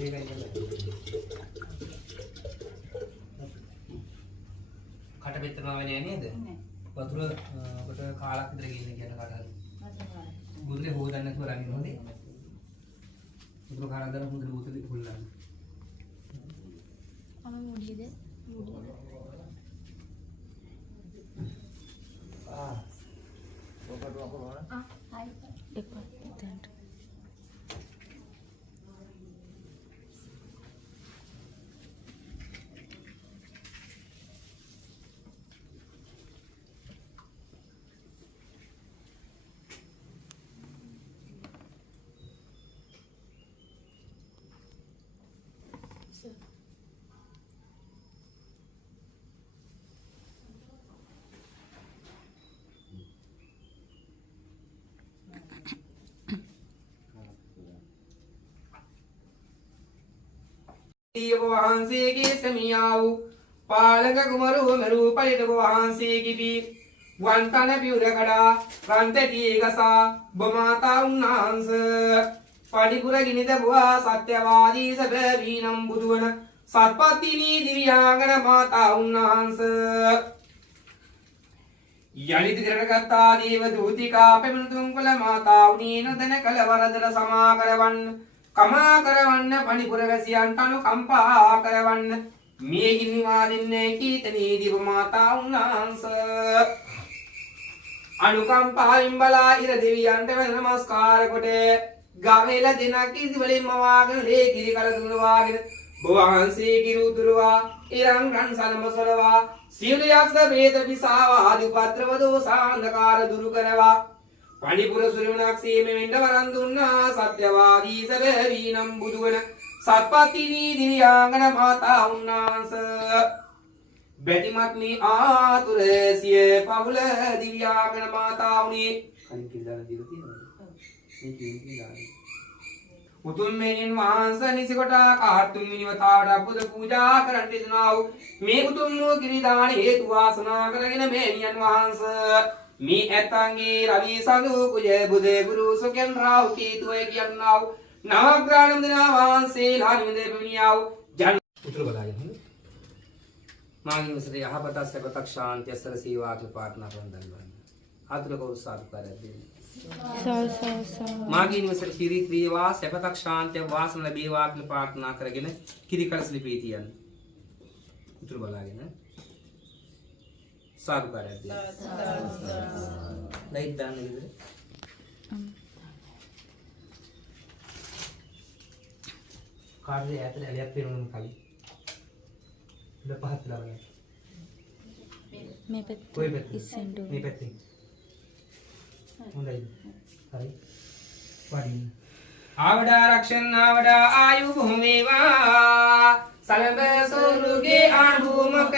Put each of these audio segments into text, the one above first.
කට පෙත්තනවා වෙන්නේ නේද? වතුර ඔකට කාලක් විතර ගින්න කියන කාටද? බුදුලේ හොදන්න නැතුව රකින්න හොඳේ. වතුර කාලක් දාලා හොඳට බුදුලේ හොල්ලන්න. මුඩියද? ඔකට වහනවා. හරි. එපා. දැන්. වහන්සේගේ සමියා වූ පාලක කුමරු මෙරු පලිත වහන්සේගේ බී වන්තන පියුර කඩා රන්තටි ගසා බමාතා උන්නාංශ පඩිපුර ගිනිද බුවා සත්‍යවාදී සබවීනම් බුදුවන සත්පත්තිනී දිව්‍යාංගන මාතා උන්නාංශ යලිත කරගත්තා දේව දූතිකා පෙමනුතුම් කළ මාතා උනී නොදැන කළ වරදට සමා කරවන්න කමා කරවන්න පණිපුර වැසියන්ට අනුකම්පා කරවන්න මේ ගින්නවා දෙන්නේ කීතනී දිව මාතා උන්නාංශ අනුකම්පාවෙන් බලා ඉර දෙවියන්ට නමස්කාර කොට ගවේල දෙනක් ඉදි වලින් මවාගෙන ලේ කිරි කල දුනවාගෙන බවහන්සේ කිරු දුරවා ඉරන් රන් සලම සලවා සියලු යක්ෂ ප්‍රේත පිසාව ආදි පත්‍රව දෝසාන්ධකාර දුරු කරවා පණිපුර සුරමණක් සීමෙ වෙන්න වරන් දුන්නා සත්‍යවාදී සබවීනම් බුදුවන සත්පත්තිනී දිව්‍යාංගන මාතා උන්නාංශ බැතිමත් මේ ආතුර සිය පවුල දිව්‍යාංගන මාතා උනේ කලින් කියලා දීලා තියෙනවා මේ කියන්නේ උතුම් මෙයින් වහන්සේ නිසිකොට කාර්තුම් මිනිවතාවට බුදු පූජා කරන්න දෙනවා මේ උතුම් වූ ගිරිදාන හේතු වාසනා කරගෙන මේ නියන් වහන්සේ මේ ඇතන්ගේ රවි සඳු කුජ බුද ගුරු සුකෙන් රාහු කීතුවේ කියනවා නවග්‍රහණ දිනා වහන්සේ ලානින්දේ පිනියව ජන උතුර බලාගෙන හොඳ මාගේ විසරේ යහපත සබතක් ශාන්තිය සරසී වාක්‍ය පාඨනා කරනවා ආතුර කවුරු සාදුකාරය දෙන්නේ මාගේ නිවසට කිරි ක්‍රියවා සැපතක් ශාන්තිය වාසන ලැබේවා කියලා ප්‍රාර්ථනා කරගෙන කිරි කලස් ලිපී තියන්න. උතුර බලාගෙන සාදුකාරය දෙන්න. ලයිට් දාන්න විතර. කාර්යය ඇතුලේ ඇලියක් පේනවනම් කලින්. ඉත පහත් ලාවනේ. මේ පැත්ත. කොයි පැත්ත? ඉස්සෙන්ඩු. මේ පැත්තේ. හොඳයි. හරි. වඩින්න. ආවඩා රක්ෂණ ආවඩා ආයු භූමේවා සලඹ සොරුගේ අනුමුක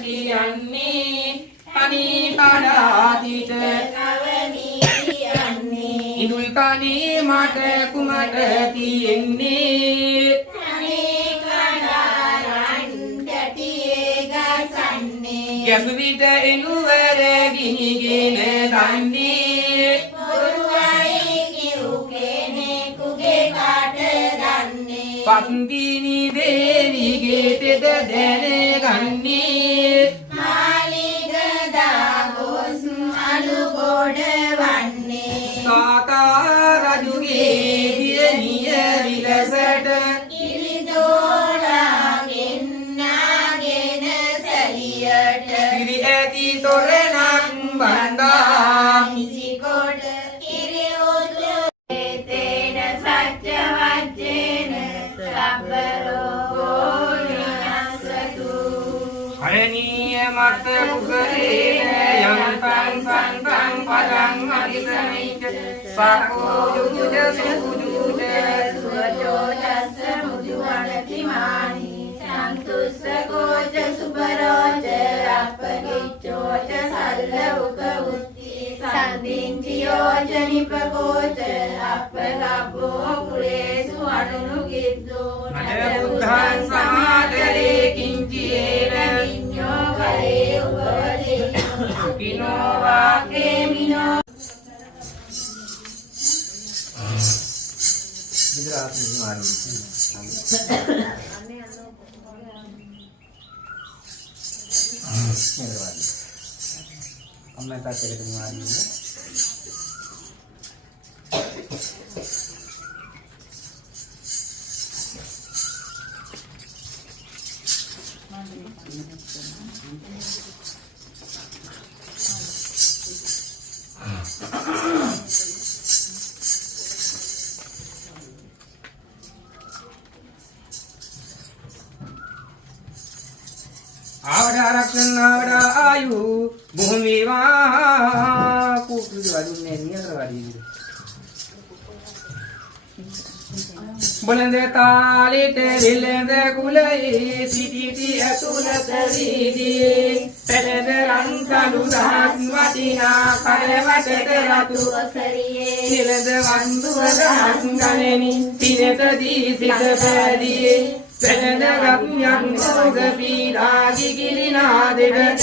කියන්නේ අනී කඩාතිත කවනී යන්නේ ඉදුල් කණේ මට කුමට තියෙන්නේ අනී කඩාරන් කැටියේ ගසන්නේ ගැසු විට එනුවර ගිනිගෙන දන්නේ පත්තිනි දේවිගේ තෙද දැනගන්නේ මාලිග දාගොස් අනුගොඩ වන්නේ සාතා රජුගේ දියණිය විලසට කිරිදෝලාගෙන නාගෙන සැලියට කිරි ඇති තොරණක් බන්දා මිසිකොට කිරි උතු තේන සත්‍ය වජ්ජේන හරණීය මත කුසලේන යන්තං සන්තං පදං අදිසමිච්ච සක්කෝ යුජ සුජුජ සුවචෝ තස්ස මුදුවනති මානි සන්තුස්සකෝච සුපරෝච අපගිච්ඡෝච සල්ල උපවුත්ති සන්දින්චියෝච නිපකෝච අපගබ්බෝ කුලේසු අනුනුගිද්දෝ බුද්ධං සමාදරේ කිංචේන විඤ්ඤෝ කරේ උපවදී සුඛිනෝ වාකේ මිනෝ ඉතින් ආසනෙ මාරු. අම්මා තාත්තට මාරු. ආවඩාරක්ෂණ ආයු භූමිවා කුකුද වදුන්නේ නියතර වඩින්නේ බලඳ තාලෙට විලඳ කුලේ සිටිති ඇතුළත වීදී පෙළඳ රන් කළු දහස් වටිනා කරවටට රතු අසරියේ නිලඳ වන්දුව දහස් ගණනි පිනත දී සිට පැදී පෙළඳ රත්නයන් රෝග පීඩා කිකිලිනාදෙට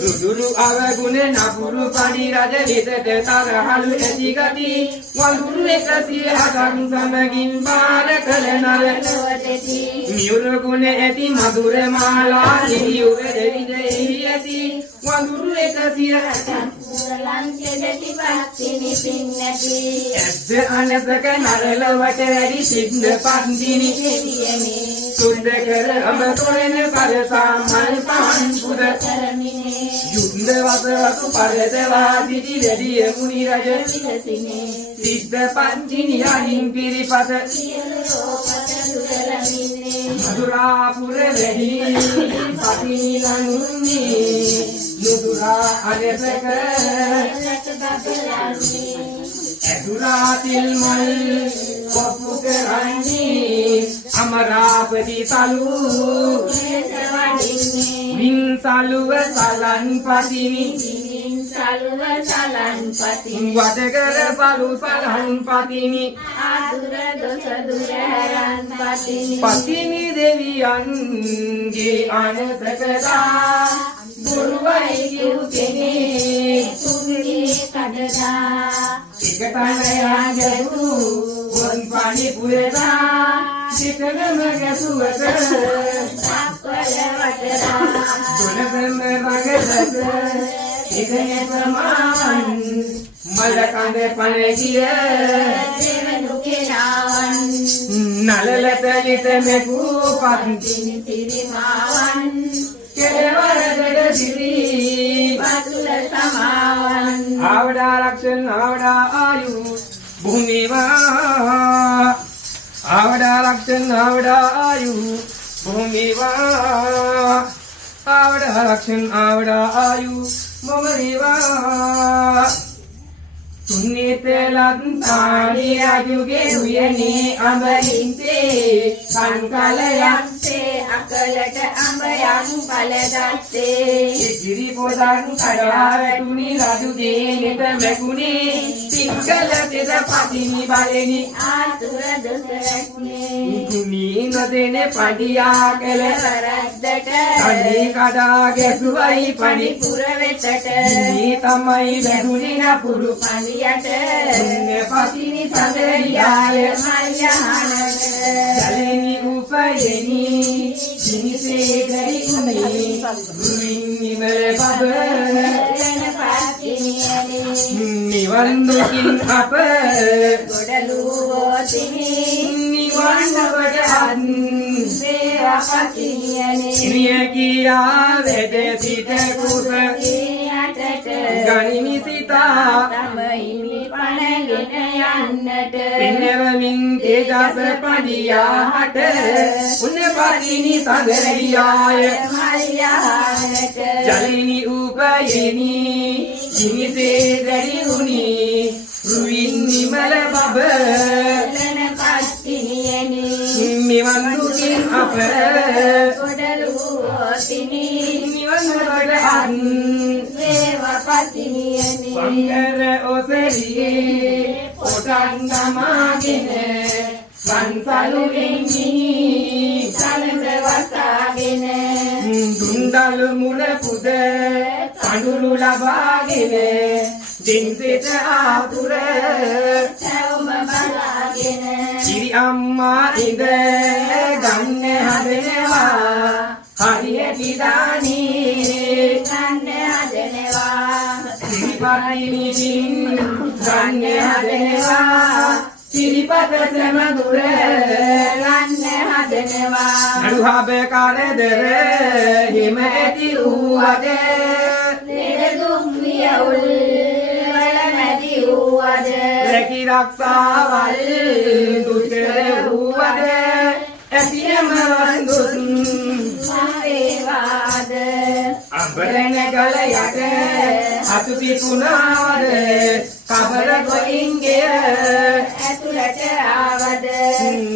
රුදුරු අවගුණ නපුරු පඩි රජ වෙතට තරහලු ඇති ගති වඳුරු 107ක් සමගින් බාර කළ නරලවතෙති මියුරු ගුණ ඇති මధుර මාලා නියුව දෙවිද එහි ඇති වඳුරු 107ක් ලංකෙදති පත්තිනි පින්නති ඇද්ද අනසක නරලවට වැඩි සිද්ද පන්දිනි සුද්ධ කර අඹ තොරණ පරසා මල් පහන් පුද කරමිනේ යුද්ධ වසතු පරදවා සිටි වැඩිය මුනි රජ විලසිනේ සිද්ධ පන්දිනි අහින් පිරිපත සියලු රෝපත දුරමිනේ මధుරාපුර වැඩි පතිලනුන්නේ නුදුරා අනසක ඇදුරාතිල් මල් කොප්පු කරන්නේ අමරාපති සලු වින්සලුව සලන් පතිනි වින්සලුව සලන් පතිනි වදකර සලු සලන් පතිනි ආදුර දොස දුර හරන් පතිනි පතිනි දෙවියන්ගේ අනසකදා ගුරුවයි කිව් කෙනේ තුන්ගේ කඩදා එකතනයා ගැහු වොන් පානි පුරදා සිතනම ගැසුවත සක්වල වටදා දුනසම වගදස ඉදනේ ප්‍රමාන් මලකඳ පණගිය දෙවනු කෙනාවන් නලලත ලිත මෙකු පන්තිනි සිරිමාවන් කෙලවරදට සිරි පතුල සමාවන් ආවඩාරක්ෂණ ආවඩා ආයු භූමිවා ආවඩාරක්ෂණ ආවඩා ආයු භූමිවා ආවඩාරක්ෂණ ආවඩා ආයු මොමරිවා තුන්නිතලන්තානි රජුගේ උයනේ අඹරින්සේ සංකලයන්සේ අකලට අඹයන් පලදත්තේ ඉදිරි පොදන් කඩාවැටුනි රජුගේ නෙත මැකුණේ සිංහල තෙද පතිනි බලෙනි ආතුර දොසරක්නේ කුණී නොදෙන පඩියා කළ වරද්දට අනේ කඩා ගැසුවයි පණි පුර වෙතට මේ තමයි වැදුනේ නපුරු පණි පතිනි සඳරියාය මල්යහනට ජලෙනි උපයනි ජිනිසේ ගරිකුණි ගුරුවින් නිවර බබ ලන පතිනියනි නිවන් දුකින් අප ගොඩලුවෝතිනි නිවන් වට අත් සේවා පතිනියනි නිය කියා වැඩ සිට කුස ගනිමි සිතා තමයිමි පණගෙන යන්නට පිනවමින් තේජස පඩියාට උන්න පතිනි සඳරියාය මල්යහනට ජලිනි උපයනි ජිනිසේ දැරිුනි රුවින් නිමල බබ ලන පත්තිනියනි මෙවන් දුකින් අප ගොඩලුවෝතිනි නිවන් වඩ අත් පතිනියනි වංගර ඔසරියේ පොටන් නමාගෙන සංසලු වෙන්නි සලඳ වසාගෙන දුන්දල් මුල පුද කඳුළු ලබාගෙන දින්සිත ආතුර සවම බලාගෙන පිටින් ගන්න හදනවා සිරිපත සමදුර ගන්න හදනවා අනුහබ කරදර හිම ඇති වූවද දුක් වියවුල් වල නැති වූවද රැකී රක්ෂාවල් දුෂ්කර වූවද ඇතියම වන්දුත් වේවාද අඹරන ගල යට අතු පිපුණාවද කබර ගොයින්ගේ ඇතුළට ආවද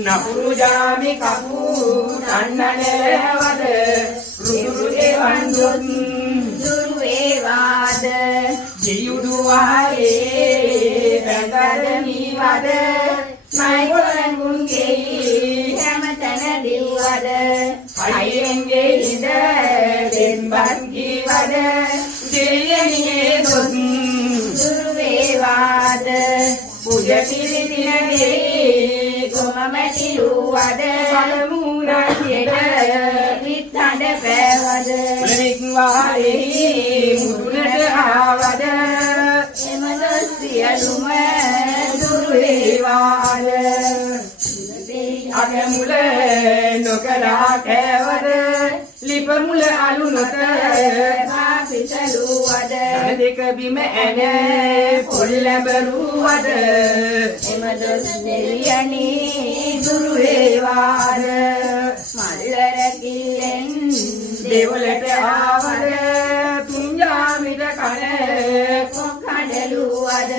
නපුරු ජාමි කපු නන්නනවද රුදුරු එවන් දුත් දුරු වේවාද ජීවුදු වහලේ බැඳද මීවද මයිගොලඟුන්ගේ හැමතැන දිව්වද අයියෙන්ගේ ඉඳ දෙන්බන් කීවද දෙයනියේ දුත් දුරු වේවාද පුජ පිළිදිනගේ කොමමැතිලුවද පළමුණතියට පිත්තඩ පෑවද කුලවික් වාරේ මුදුනට ආවද එම දොස් සියලුම දුරු වේවාද අගමුල නොකලා කෑවද ලිප මුල අලු නොත පිසලුවද දෙක බිම ඇන පොල්ලැඹරුවද එම දොස් දෙවියනි දුරු වේවාද මල්ලර කිල්ලෙන් දෙවලට ආවද තුන්ජාමිට කන කොකඩලුවද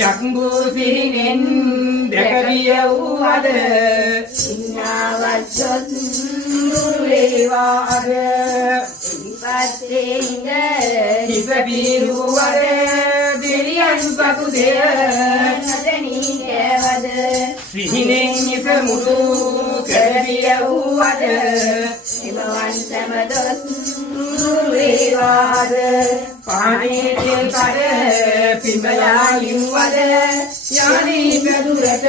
යක්බු සිහිනෙන් දැකවිය වූවද ඉන්නාවත් දොස් දුරු වේවාද පත්තේ ඉඳ හිස බීරුවද දෙලියන් සතු දෙය නදනී කෑවද සිහිනෙන් හිස මුළු කරවිය වූවද එමවන් සැම දොස් දුරු වේවාද පානේ තෙල් කඩ පිඹලා ඉව්වද යන්නේ පැදුරට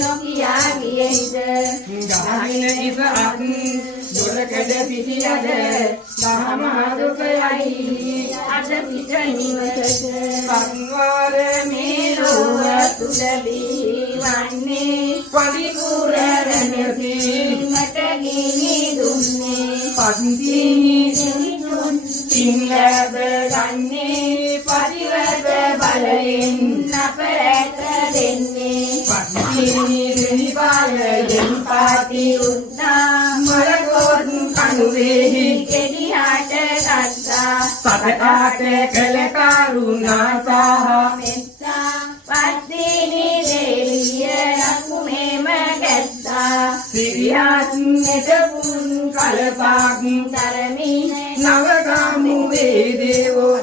නොකියා ගියෙහිද ගහින ඉස අත් දොරකඩ පිටියද දහමාදුකයයි අද පිට නිවසට සංවාර මේ ලොව තුල බිහිවන්නේ පරිපූර්ණ නැති මට ගිනි දුන්නේ පන්තිනි සිතුන් ඉන්නද ගන්නේ පරිවත බලයෙන් අපරට දෙන්නේ පන්තිනි දෙනිපාලයෙන් පාති උද්දා මලකොත් කනුවේහි කෙඩිහාට ගත්තා සතකාට කළ කරුණා සහ මෙත්තා පත්තිනි දෙවිය ලකුමේම ගැත්තා සිරියත් නෙටපුන් කලසක් තරමින නවගමු වේදේවෝ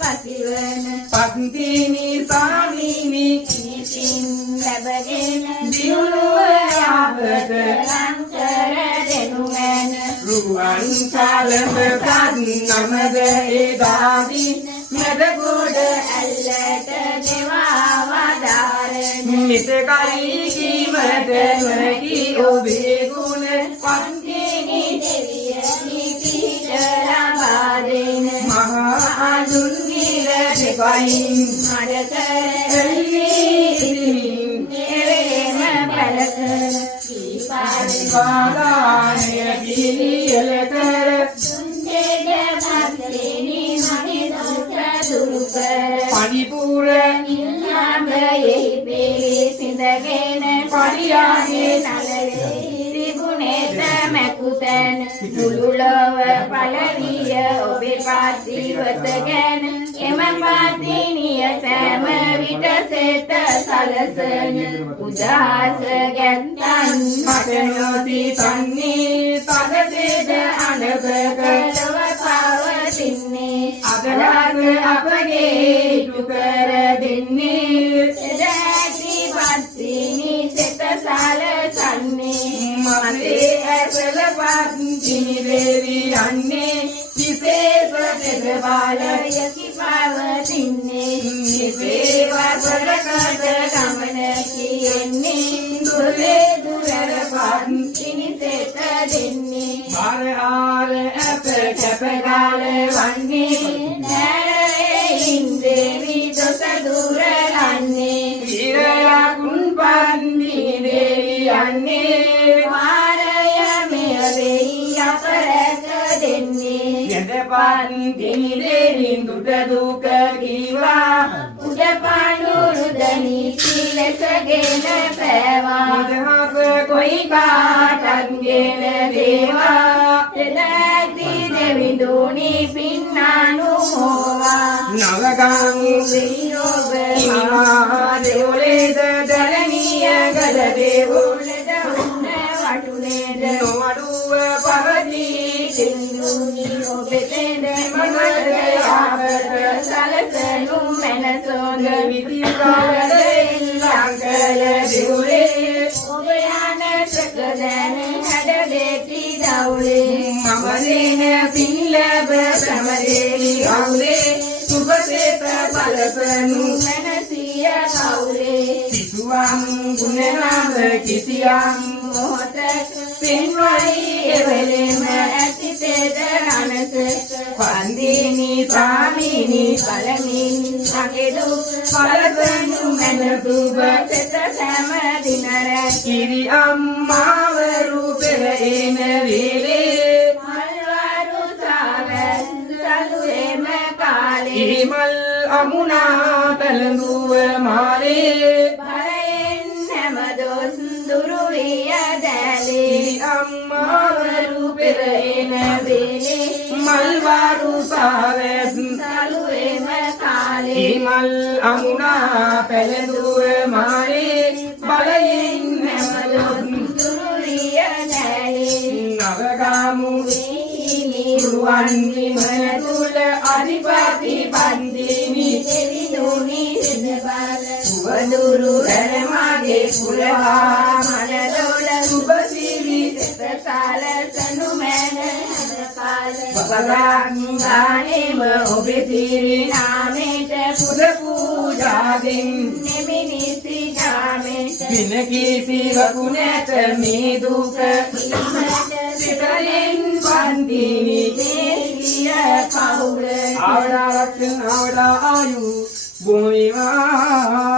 පතිවන පන්තිනි සාමිනි ඉතින් ලැබගෙන දියුණුව යාපත ලංකර දෙනුමැන රුවන් සාලම පත් නමද ඒදාදි මැදගොඩ ඇල්ලට දෙවා වදාරන නිතකයි කීමට නොහැකි ඔබේ ගුණ පන්තිනි දෙවියනි පිට ලබා දෙන මහා අඳුන් නිර දෙකයින් මඩ එල්ලී ඉතිමින් කරේම බලකර කීපාරි පාදානය පිළියෙල කර සුන්දේද පත්තිනි මගේ දුක දුරු කර පරිපූර නිල්ලාඹයෙහි පිළිසිඳගෙන පරියාගේ නලලේ තිබුණේත මැකුතැන මුළු ලොව පළවිය ඔබේ පාතිවත ගැන එම පාතිනිය සෑම විට සෙත සලසන උදහස ගැත්තන් මට නොසිතන්නේ තදදේද අනබක ලොව පවතින්නේ අදහස අපගේ ඉටු කර දෙන්නේ එදැති පත්තිනි සෙත සලසන්නේ මතේ ඇසල පත්තිනි දේවි යන්නේ විශේෂ දෙද බාලයකි පවතින්නේ විසේ වසරකට ගමන කියෙන්නේ දුරේ දුරර පත්තිනි සෙත දෙන්නේ බාර ආර ඇප කැපගාල වන්නේ නැරේ ඉන්දේ මාරය මෙවෙයි අපරක දෙන්නේ යදපත් දිනෙන් දුට දුක කීවා උඩ පාඬුරුදනි සීලසගෙන පෑවා නිදහස කොයි කාටත් ගෙන දේවා එදැති දෙවිඳුනි පින්නානුමෝවා නවගං විරෝග මහා දෙවලේද දරණීය ගල දේවුලද උන්න වටුනේද නොඅඩුව පවදී සින්දුනි ඔබෙතෙන්ද මනදයාවට සලසනු මනසොඳ විදිකාවද ලංකල දෙවුලේ ඔබ යන සකදන හැඩ දෙති දවුලේ මමදේන පින්ලබ සමදේවි ගෞලේ සුභසේත බලපනු මනසිය කවුලේ සිසුවම් ගුණනාම කිසියම් මොහොතක පින්වයි එවෙලෙම ඇතිතේද රණස පන්දිනි ස්වාමීනි බලමින් අගෙදු බලපනු මනසුබ සෙත සෑම දින රැ කිරි අම්මාවරු පෙර එන වේලේ මල්වරු සාවැස් සලුවේම කාලේ ඉරිමල් අමුණා පැළඳුව මාලේ බලයෙන් හැමදොස් දුරු විය දැලේ කිරි අම්මාවරු පෙර එන වේලේ මල්වාරු සාවැස් සලුවේම කාලේ ඉරිමල් අමුණා පැළඳුව මාලේ බලයෙන් හැමදොස් දුරු විය දැලේ නවගාමු රුවන් විමන තුල අධිපති පන්දිනි දෙවිඳුනි සිදබල වදුරු රැමගේ පුරවා මනදොල සුභසිරි සසල සනු මන හදපාල බබගානේම ඔබේ සිරි නාමෙට පුද පූජාදින් නිමිනිසි නාමෙට පින කිසිවකු නැත මේ දුක සිතෙන් පන්දිනි දේශිය කවුල ආවඩා ආයු භූමිවා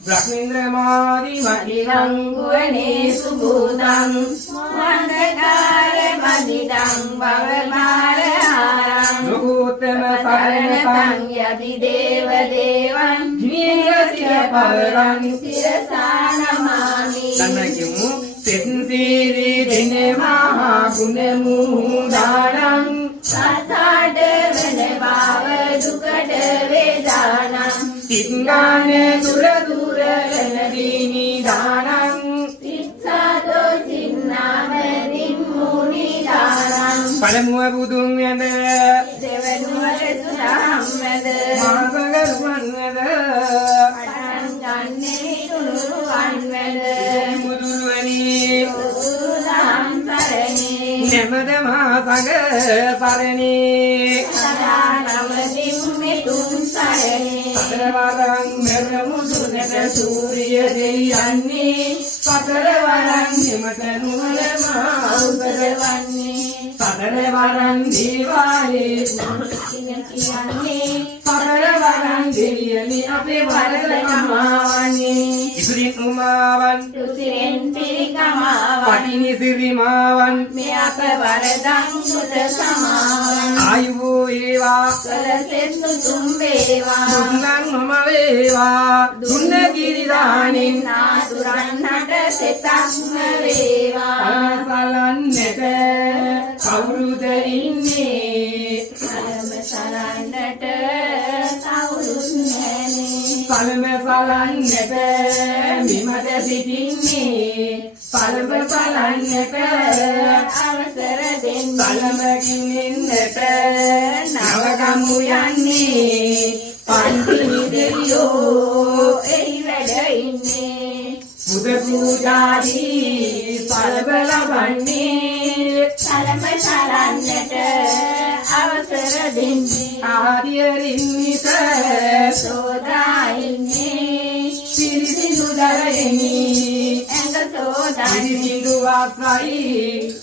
බ්‍රහ්මේන්ද්‍ර මාදි මදිවංගුවනේ සුබුදං මන්දකාර මදිදං බවමාර ආරං ලෝකෝත්තම සරණ සරණතං යදි දේව දේවං නිරසිය පවරං සිරසානමාමි තනකිමු සෙන්සිරි දින මහා ගුණ මුදානං සතාඩ වන බව දුකට වේදානං සිංගාන දුර දුර රණදීනි දානං සිත්සාදෝ සින්නාමදින් මුනි දානං පළමුව බුදුන් යන දෙවනුවර සුදාම්මද මාසගරුවන් වද පටන් ගන්නේ තුනුරුවන් වැද බුදුරුවනි සුදාම් සරණේ නැමද මාසග සරණේ සදා නමදින් මෙතුන් සරණේ සතරවරං මෙරමු සුනත සූරිය දෙයන්නේ සතරවරං හිමට නුවර මෞසර වන්නේ සතරවරං දීවාලේ කියන්නේ සතරවරං දෙවියනි අපේ වරද කමාවන්නේ ඉදිරි උමාවන් තුසිරෙන් පිරිකමාවන් පටිනි සිරිමාවන් මේ අප වරදං සුත සමාවන් ආයුබෝ ඒවා කලසෙත්තු තුම්බේවා දුන්නන් මම වේවා දුන්න කිරිදානින් නාතුරන්නට සෙතක්ම වේවා සලන්නට කවුරුද ඉන්නේ සලම සලන්නට කවුරුත් නැනේ පළම සලන්නට මිමට සිටින්නේ පළම සලන්නට අවසර දෙන්න පළමකින් ඉන්නට නවගමු යන්නේ පන්තිනි දෙවියෝ එහි වැඩ ඉන්නේ බුද පූජාදී සලබ ලබන්නේ සලම සලන්නට අවසර දෙන්නේ ආදියරින් නිත සෝදා ඉන්නේ පිරිසිදු දරෙනි ඇඟ සෝදා පිරිසිදු වාසයි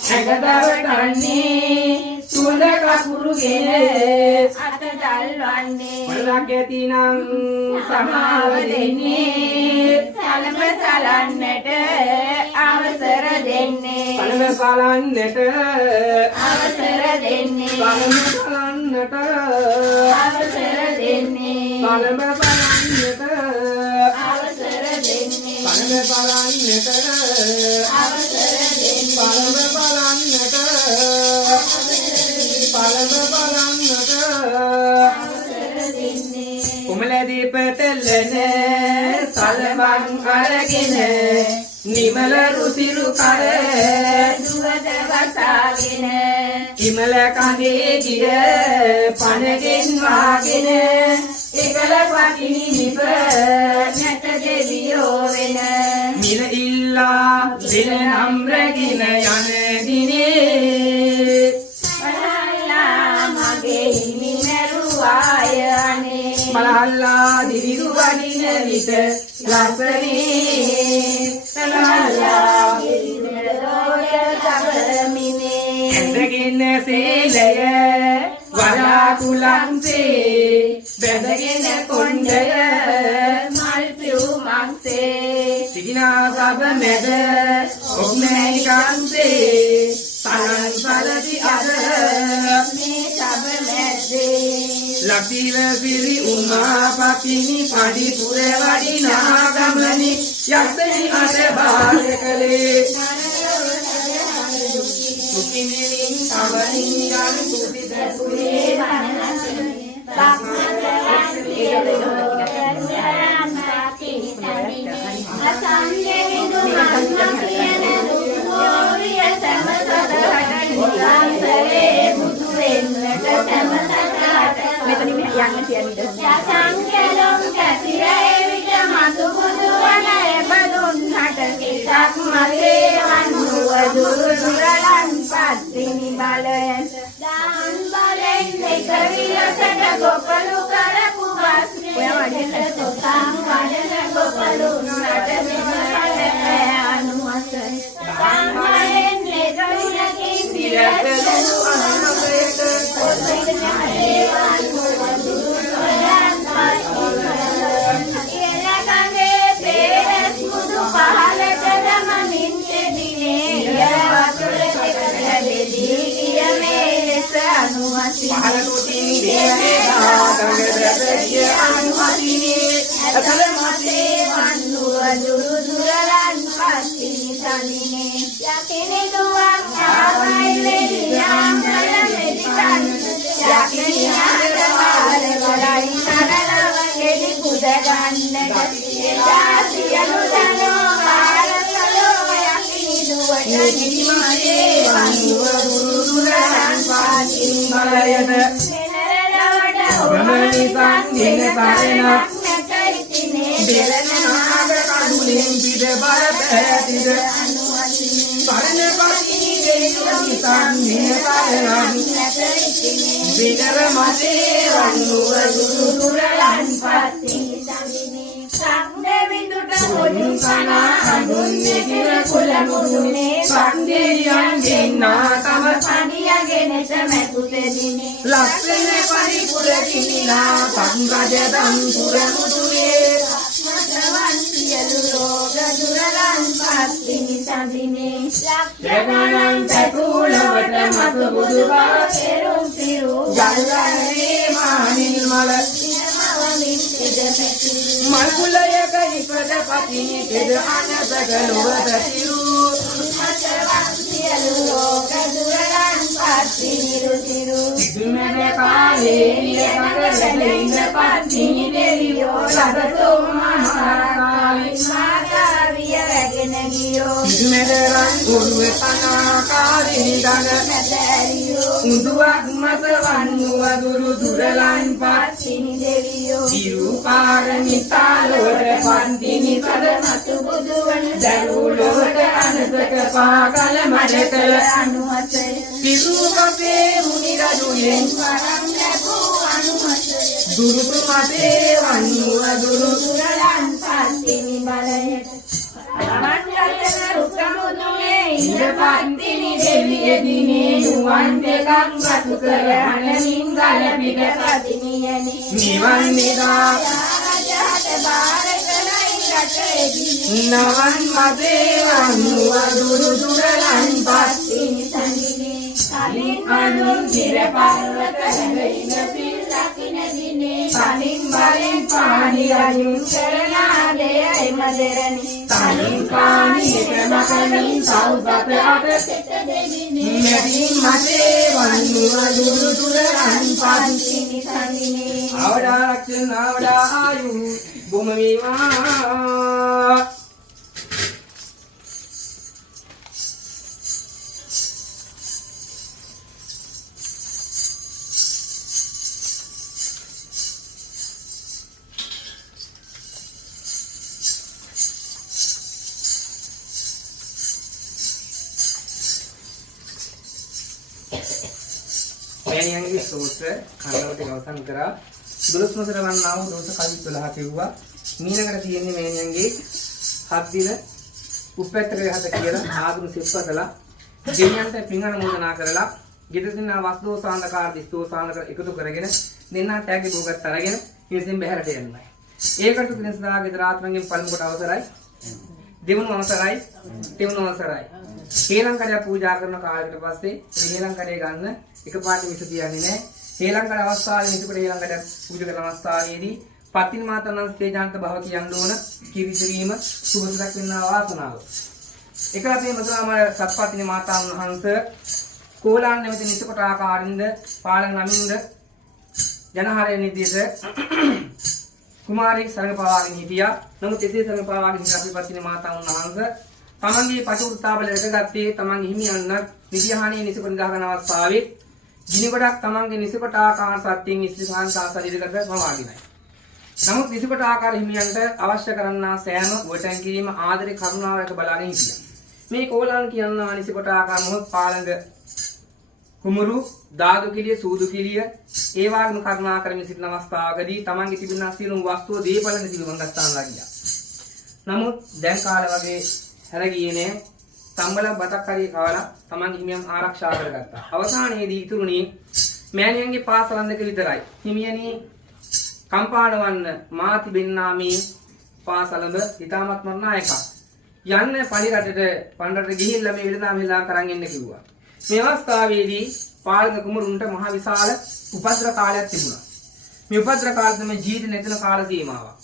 ඇඟදවටන්නේ සුවඳ කපුරුගෙන අත දල්වන්නේ වරදක් ඇතිනම් සමාව දෙන්නේ සලඹ සලන්නට අවසර දෙන්නේ සලඹ සලන්නට අවසර දෙන්නේ සලඹ සලන්නට අවසර දෙන්නේ සලඹ සලන්නට අවසර දෙන්නේ සලඹ සලන්නට අවසර දෙන්නේ සලඹ සලන්නට සලඹ සලන්නට කුමලදී පෙතෙල්ලන සලමන් අරගෙන නිමල රුසිරු කර දුවද වසාගෙන කිමල කඳේ ගිය පනගෙන් වාගෙන එකල පටිනි නිප නැත දෙවියෝ වෙන මිල ඉල්ලා දිල නම් රැගෙන යන දිනේ බලහල්ලා මගේ හිමි මරුවාය අනේ මලහල්ලා දිරිරු වඩින විට ලස්සනේ බලහල්ලා ගිරිදරෝද සබරමිනේ ඇඳගෙන සේලය වලාකුලන්සේ බැඳගෙන කොණ්ඩය මල් පියුමක්සේ සිගිනා සබ මැද ඔක්මැණිකන්සේ සලන් සලති අද මේ සබ මැද්දේ ලක්දිව සිරි උමාපතිනි පඩිපුර වඩිනා ගමනි යක්ෂණි අත බාල කලේ සුකිමිලින් තවනින් ගන් සුපිත සුරේ ගොපලු කරපු බස්නේ තොතම් වඩන ගොපලු නට අනුමතයි සම්මයෙන් ලෙසුනකින් දිරසලු අනුමතයට පහලතුටින් දේවා ගංගදරය අනුමතිනේ අතල මතේ වන්නුව දුරු දුරලන් පස්තිනි සඳිනේ යකිනි දුවක් ආවයි වෙලියම් කල මෙදිකන් යකිනි ආදවාර වලයි සරලව ගෙඩි කුද ගන්න එදා සියලු දනෝ පාරසලෝ යකිනි දුවට නිදිමතේ වන්නුව දුරු දුරලන් පස්තිනි බලයද ගමනිසන් දින සරණක් දෙලන නාග කඩුලෙන් පිට බර පැතිද සරණ පතිනි දෙවියන් නිසන් විනර මතේ වන්නුව දුරු දුරලන් පස්තිනි සඳිනේ සම්දෙවිඳුට මුදුසනා හඳුන්නේ කිර කුල මුදුනේ සන්දේයන් ගෙන්නා තම පණියගෙනට මැකුතෙදිනේ ලක්ෂණ පරිපුර කිනිලා සංගජදම් පුර මුදුනේ මතවන් සියලු රෝග දුරලන් පස්තිනි සඳිනේ දෙවනන් තකුලවට මත බුදු බව පෙරුම් පිරු ජල්ලනේ මානිල් මල මවමින් එදපැති මල්කුලයක ඉපද පතිනි තෙද අනසක නොවත තිරු මතවන් සියලු රෝග දුරලන් පස්තිනි රුතිරු දුමන කාලේ නියමක ලැබෙන්න පතිනි දෙවියෝ ලබසෝ මහාකාලි මාතාවිය රැගෙන ගියෝ දුමෙදරන් උරුව තනාකාරි දන මැදැරියෝ උදුවක් මස වන්නුව දුරු දුරලන් පත් පස්තිනි දෙවියෝ තිරුපාරමිතාලොවට පන්තිනි සද මතු බුදුවන දරුලොවට අනසක පාකල මඩකල අනුමතය තිරුපසේ මුනි රජුලෙන් වරම් ලැබූ අනුමතය දුරුතු මතේ වන්නුව දුරු දුරලන් පස්තිනි බලයට මන්දතන රුක්මුදුනේ ඉඳපත්තිනි දෙවිය දිනේ නුවන් දෙකක් මතු කර හඬමින් ගල පිට ප්‍රතිනියනේ නිවන් නිදා රජහට බාර කළයි රටේදී නවන් මදේ වනුවදුරු දුරලන් පත්තිනි සංගිනේ කලින් අනුන් දිර පර්වත හැඟින පිල් ලකින දිනේ කලින් බලෙන් පානි රජුන් කරනා දෙයයි මදරණි කලින් පානි එකමකමින් සෞසත අට සෙට දෙවිනේ මෙතින් මදේ වනුවදුරු දුරලන් පත්තිනි සංගිනේ අවඩාරක්ෂණ අවඩායු බුමවිවා මෑණියන්ගේ සූත්‍ර කන්නවට අවසන් කරා 12 වසර වන්නා වූ දෝෂ කවි 12 කිව්වා මීනකට තියෙන්නේ මෑණියන්ගේ 7 දින උපැත්තක හත කියලා ආගම සිප්පතලා දෙවියන්ට පිංගන මොදනා කරලා ගෙදර දින වස්දෝසාන්දකාර දිස්දෝසාන්දක එකතු කරගෙන දෙන්නා ටැග් බෝගත් අරගෙන ඉතින් බහැරට යනවා ඒකට දිනසදා ගෙදර ආත්මයෙන් පළමු කොට අවසරයි දෙවනුව අවසරයි දෙවනුව අවසරයි ශ්‍රීලංකාවේ පූජා කරන කාලයකට පස්සේ ශ්‍රීලංකාවේ ගන්න එකපාරට විස තියන්නේ නැහැ. ශ්‍රීලංකාවේ අවස්ථාවේ නිතිපට ශ්‍රීලංකාවේ පූජා කරන අවස්ථාවේදී පත්තිනි මාතනන් ස්තේජාන්ත භව කියන්න ඕන කිරිසිරීම සුබසුදක් වෙන්නා වාසනාව. එක අපේ මතුරාම සත්පත්තිනි මාතාන් වහන්සේ කෝලාන් නැමැති නිතිපට ආකාරින්ද පාලන නමින්ද ජනහරය නිදියට කුමාරී සරණපාවාගෙන හිටියා. නමුත් එසේ සරණපාවාගෙන හිටිය අපේ පත්තිනි මාතාන් වහන්සේ තමන්ගේ පටිඋත්තාවල රැකගත්තේ තමන්ගේ හිමියන්ට නිදිහානිය නිසපොට ගහන අවස්ථාවේ ගිනි ගොඩක් තමන්ගේ නිසපොට ආකාර සත්‍යයෙන් ඉස්තිසාන් සාසලිරකට පවාගෙනයි. නමුත් නිසපොට ආකාර හිමියන්ට අවශ්‍ය කරන්නා සෑම වටන් කිරීම ආදරේ කරුණාව රැක බලාගෙන හිටියා. මේ කෝලාන් කියනවා නිසපොට ආකාර මොහොත් පාලඟ කුමරු දාදු කිලිය සූදු කිලිය ඒ වගේම කරුණා කරමින් සිටින අවස්ථාවකදී තමන්ගේ තිබුණා සියලුම වස්තුව දීපල නිතිවංග ස්ථාන ගියා. නමුත් දැන් කාලේ වගේ හැරගියේ නෑ. තම්බල බතක් හරි කාලා තමන්ගේ හිමියන් ආරක්ෂා කරගත්තා. අවසානයේදී ඉතුරුණේ මෑණියන්ගේ පාසලන් දෙක විතරයි. හිමියනි කම්පාණවන්න මා තිබෙන්නා මේ පාසලඹ ඊටමත් මරණායක. යන්න පරිරටට පණ්ඩරට ගිහිල්ලා මේ විලදාම හිලා කරන් එන්න කිව්වා. මේ අවස්ථාවේදී පාලක කුමරුන්ට මහ විශාල උපද්‍ර කාලයක් තිබුණා. මේ උපද්‍ර කාලෙ තමයි ජීවිත නැතින කාල සීමාවක්.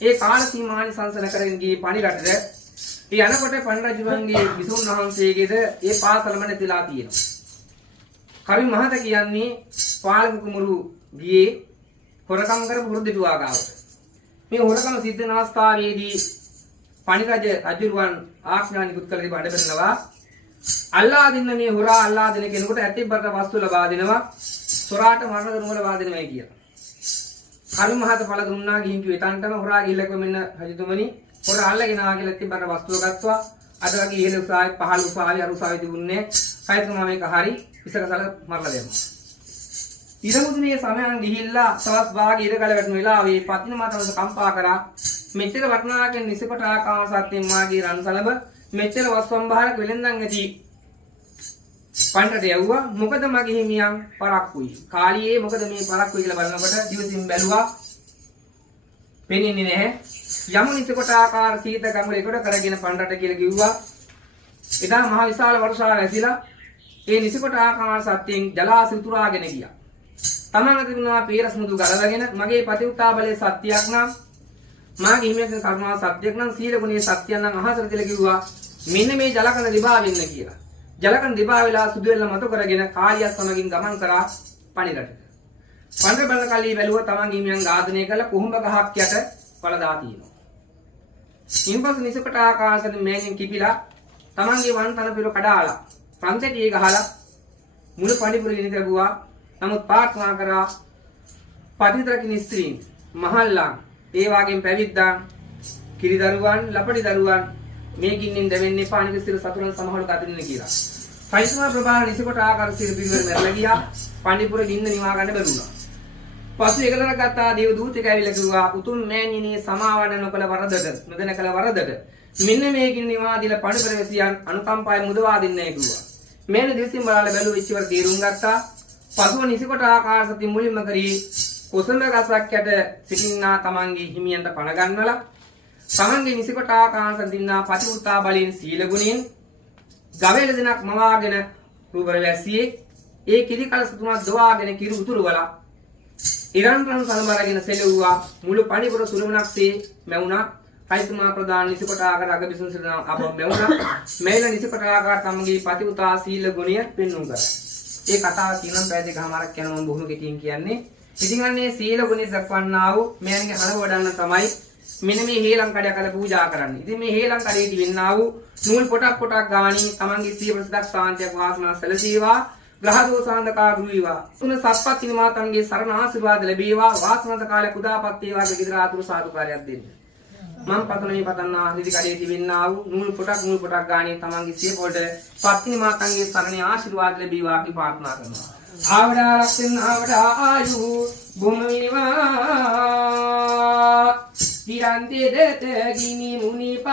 ඒ කාල සීමානි සංසන කරගෙන ගියේ පරිරටට ඒ යනකොට පණ්ඩරජුන්ගේ විසුණු වහන්සේගේද ඒ පාසලම නැතිලා තියෙනවා. කවින් මහත කියන්නේ පාලක කුමරු ගියේ හොරකම් කරපු වෘද්ධිතුවා ගාවට. මේ හොරකම සිද්ධ වෙන අවස්ථාවේදී පණිරජ රජුරුවන් ආඥා නිකුත් කළ බඩ බඳනවා. අල්ලා දින්න මේ හොරා අල්ලා දෙන කෙනෙකුට ඇටිබ්බට වස්තු ලබා දෙනවා. සොරාට මරණ දරුවල ලබා දෙනවායි කියලා. කවින් මහත පළ දුන්නා ගිහින් කිව්වේ තන්ටම හොරා ගිහිල්ලා කො මෙන්න රජතුමනි හොර අල්ලගෙන ආ කියලා තිබ්බට වස්තුව ගත්තා. අද වගේ ඉහළ උසාවි පහළ උසාවි අර උසාවි තිබුණේ. කයිතුමා මේක හරි ඉසකසල මරලා දෙනවා. ඊළඟුනේ සමයන් ගිහිල්ලා සවස් භාග ඉරගල වැටෙන වෙලාවේ පත්තිනි මාතවස කම්පා කරා. මෙච්චර වටනාකෙන් නිසපට ආකාම සත්‍යයෙන් මාගේ රන්සලබ මෙච්චර වස්වම්භාරක වෙලෙන්දන් ඇති පණ්ඩට යවුවා. මොකද මගේ හිමියන් පරක්කුයි. කාලියේ මොකද මේ පරක්කුයි කියලා බලනකොට දිවසින් බැලුවා. පෙනෙන්නේ නැහැ. යමු නිසකොට ආකාර සීත ගඟුල එකට කරගෙන පණ්ඩට කියලා කිව්වා. එදා මහ විශාල වර්ෂාව ඇතිලා ඒ නිසකොට ආකාර සත්‍යයෙන් ජලාශ උතුරාගෙන ගියා. තමන් අතිනවා පීරස් මුදු ගලවගෙන මගේ පතිඋත්තා බලයේ සත්‍යයක් නම් මාගේ හිමියන්ගේ කර්මාව සත්‍යයක් නම් සීල ගුණයේ සත්‍යයක් නම් අහසට කියලා කිව්වා. මෙන්න මේ ජලකඳ දිබා වෙන්න කියලා. ජලකඳ දිබා වෙලා සුදු වෙල්ල මත කරගෙන කාලියක් සමගින් ගමන් කරා පණිරට. පණිර බලන කල්ලි බැලුවා තමන්ගේ හිමියන් ඝාතනය කළ කුහුඹ ගහක් යට පළදා තියෙනවා. ඉන්පසු නිසකට ආකාශයෙන් මේගෙන් කිපිලා තමන්ගේ වන් තන පිර කඩාලා පන්සෙටියේ ගහලා මුළු පඩිපුර ගිනි තිබුවා. නමුත් ප්‍රාර්ථනා කරා පටිතරකින් ස්ත්‍රීන් මහල්ලා ඒ වගේම පැවිද්දන් කිරි දරුවන් ලපටි දරුවන් මේ ගින්නෙන් දැවෙන්න එපා අනික සිර සතුරන් සමහරව ගතින්න කියලා. පයිසමා ප්‍රභාර නිසකොට ආකාර සිර පිළිවෙල මැරලා ගියා. පණ්ඩිපුර ගින්න නිවා ගන්න බැරුණා. පසු එකතර ගත්තා දේව දූතෙක් ඇවිල්ලා කිව්වා උතුම් මෑණියනි සමාවන්න නොකල වරදට නොදැන කළ වරදට මෙන්න මේකින් නිවා දීලා පඬුපරවැසියන් අනුකම්පාවෙන් මුදවා දෙන්නයි කිව්වා. මේන දිවසින් බලාලා බැලුව ඉච්චවර තීරුම් ගත්තා. පසුව නිසිකොට ආකාර සති මුලින්ම කරී කොසඹ ගසක් යට සිටින්නා තමන්ගේ හිමියන්ට පණ ගන්නවලා තමන්ගේ නිසිකොට ආකාර සතින්නා පතිඋත්තා බලයෙන් සීල ගුණයෙන් ගවේල දිනක් මවාගෙන රූපරවැසියේ ඒ කිරි කලස තුනක් දවාගෙන කිරි උතුරු වලා ඉරන්රන් සමබරගෙන සෙලුවා මුළු පණිපුර සුළුණක්සේ මැවුණා. කයිතුමා ප්‍රදාන නිසිකොට ආකාර අග බිසුන් සිටිනා අප මැවුණා. මේල නිසිකොට ආකාර තමන්ගේ පතිඋත්තා සීල ගුණය පෙන්වුම් කරා. ඒ කතාව කියනම් පැය දෙකමාරක් යනවා මම බොහොම කෙටියෙන් කියන්නේ. ඉතින් අන්නේ සීල ගුණය දක්වන්නා වූ මෙයන්ගේ හර වඩන්න තමයි මෙන්න මේ හේලම් කඩයක් අද පූජා කරන්නේ. ඉතින් මේ හේලම් කඩේදී වෙන්නා වූ නූල් පොටක් ගානින් තමන්ගේ සිය ප්‍රසදක් සාන්තියක් වාසනා සැලසීවා. ග්‍රහ දෝසාන්දකා ගුරුවා. තුන සත්පත් නිමාතන්ගේ සරණ ආශිර්වාද ලැබේවා. වාසනාන්ත කාලයක් උදාපත් වේවා ගෙදර ආතුරු සාදුකාරයක් දෙන්න. මම පතනයි පතන්නා නිදි කඩේදී වෙන්නා වූ නූල් පොටක් ගානින් තමන්ගේ සිය පොට පත්නි මාතන්ගේ සරණ ආශිර්වාද ලැබේවා අපි ප්‍රාර්ථනා කරනවා. ආවඩා ලක්ෂණ ආවඩා ආයු බුම වේවා. තිරන්තේ දෙත ගිනි මුනිපත්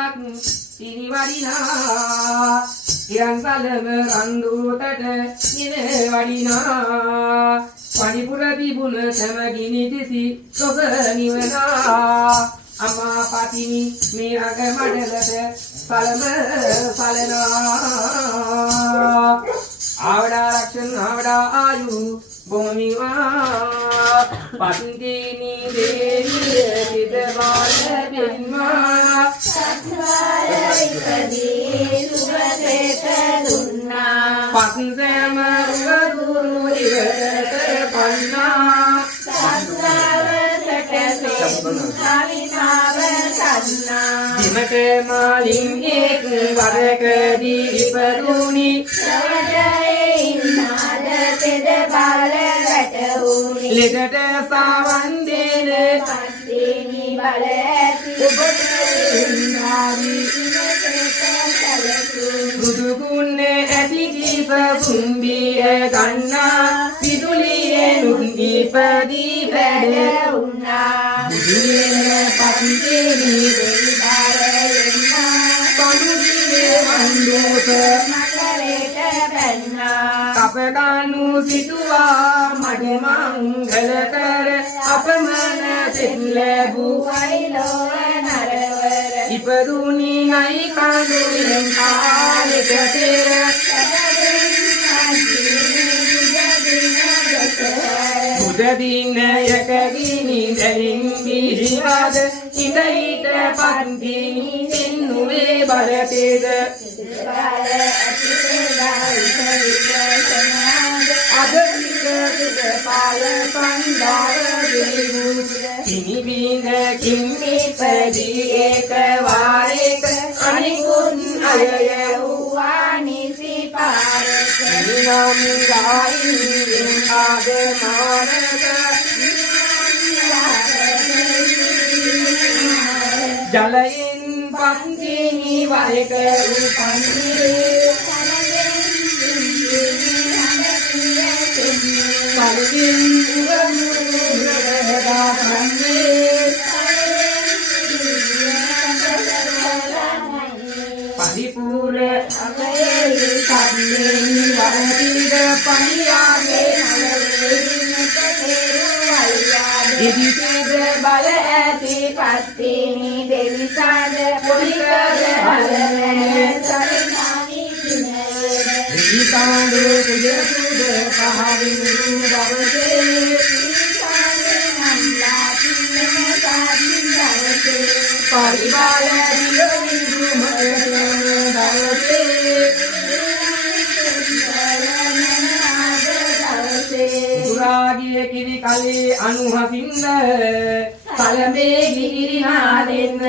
ඉනි වඩිනා. ඉරන්සලම රන්දුතට ඉන වඩිනා. පණිපුර තිබුණ සම ගිනි තිසි සොස නිවනා. අමා පතිනි මේ අග මඩලට සලම සලනා. ආවඩා ලක්ෂණ ආවඩා ආයු බොමිවා. පත්තිනි දේවිය සිත බාල පින්වා. සත්වාරයිපදී සුබසේත දුන්නා. පත්සෑම උගදුරු ඉවරට පන්නා. දිමට මාලින් එක් වරකදී ඉපදුනි. ලෙඩට සාවන් දෙන පත්තිනි බල ඇති බුදු ගුණේ ඇති කිස සුම්බිය ගන්නා. පිදුලියේ නුන් ඉපදී වැඩ වුණා. බුදුනේ පත්තිනි දෙවිදාරෙන්නා. පඳුදිනේ වන්දෝත මකරේට පැන්නා. අපගානු සිටුවා මඩ මංගල කර අපමණ සිත් ලැබූ වෛලෝව නරවර ඉපදුනි නයි කඳුලෙන් කාලෙක පෙර. බුදදින යකගිනි දැලින් බිහිවද ඉඳ ඊට පන්තිනි එන්නුවේ බලතේද. අද විකද පාල පන්දාර දෙවු කිනි බිඳ කිම්මිපදී ඒක වාරයක අනිකුත් අයය වූවා නිසි පාරක නිනම් ගායින් ආද මානක ජලයෙන් පන්තිනි වයක උපන්නේ. පලකින් උගමුරදා පන්නේ. පරිපූර්ණ අපේ සම්මේ වරතිද පණියාගේ දෙවිසද බල ඇති පත්තිනි දෙවිසද පොලිකර හලනේ සරිනානි කිනේ. විකාණ්ඩේ කුජසුද පහවිරු දවසේ. පරිබාල දිලවිදු මතන දවසේ. සුරාගිය කිරි කලේ අනුහසින්ද කලමේ ගිරි නාදෙන්ද.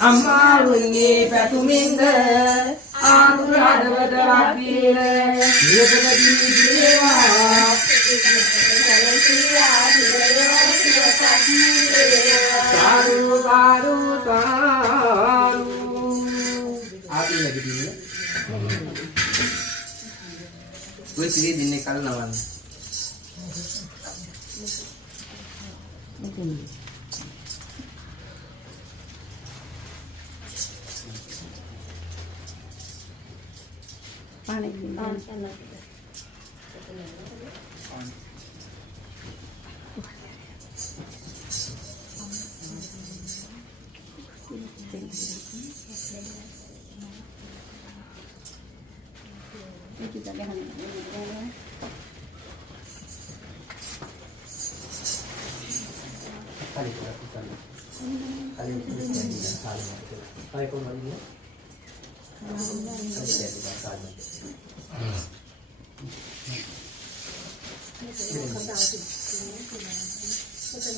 අම්මා වුන්නේ පැතුමින්ද ආතුර හදවත වක්දීන. නිරතකදී දේවා සාරු සාරු සාරු. ආපි ලැබිදී ඔය සිරේ දින්නේ කල නවන්න.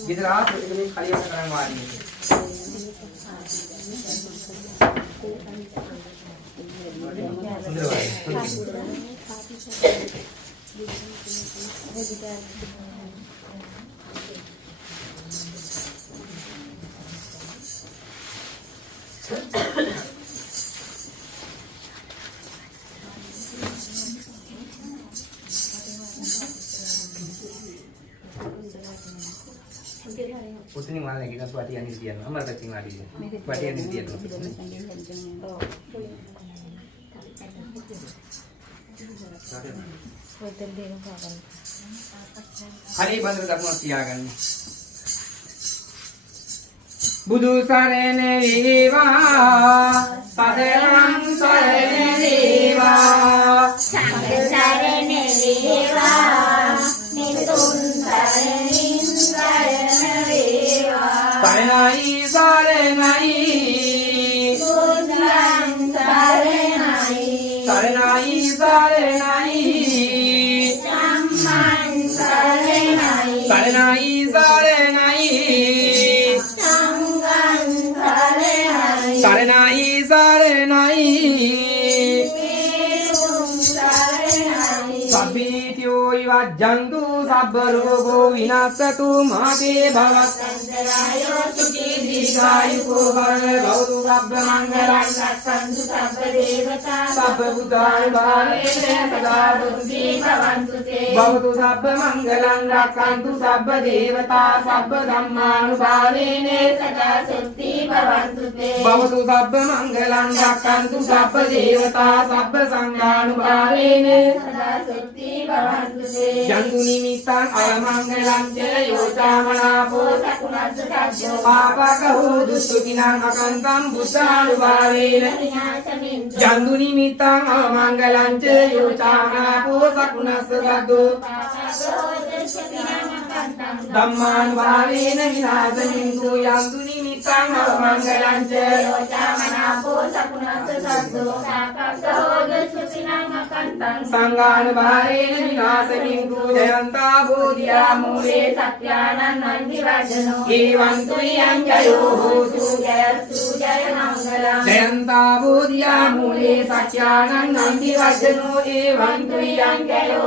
ගෙදර ආපු එකනේ කලියම කරන් වාඩි Putri malah kita pelatihan ini dia, amar kecing lagi dia. Pelatihan ini dia. Hari bandar kamu siagan. Budu sarene viva, saderam sarene viva, sarene viva, nitun sarene sarenai sarenai, sundan sarenai, sarenai sarenai, samman sarenai, sarenai sarenai, sanggan sarenai, sarenai sarenai, ilum sarenai, sabityo ivajjantu sabbarogo vinasatu mate bhavat Santarayo suki dīgāyuko bhavatu sabba mangalam Santu sabba devata sabba buddhāni bhavene sada buddhi bhavantu te bhavatu sabba mangalam rakkantu sabba devata sabba dhammanubhavene sada sutti bhavantu te bhavatu sabba mangalam rakkantu sabba devata sabba sanghanubhavene sada sutti bhavantu te jantu nimittang alamangalam jaya yotamanapo sakunasa sabyo Papakahu dustukinang akantam buddhanubhavena vinyasamintu jantu nimittang alamangalanca yocamanapo sakunasa saddu dhammanubhavena vinasamintu jantu nimittang alamangalanca sanghanubhavena vinasamintu jayanta bodhiya mule Satyanan Nandivajano evantu yanjayo Sujaya Mangalam jayanta bodhiya mule satyanan nandi vajano evantu yanjayo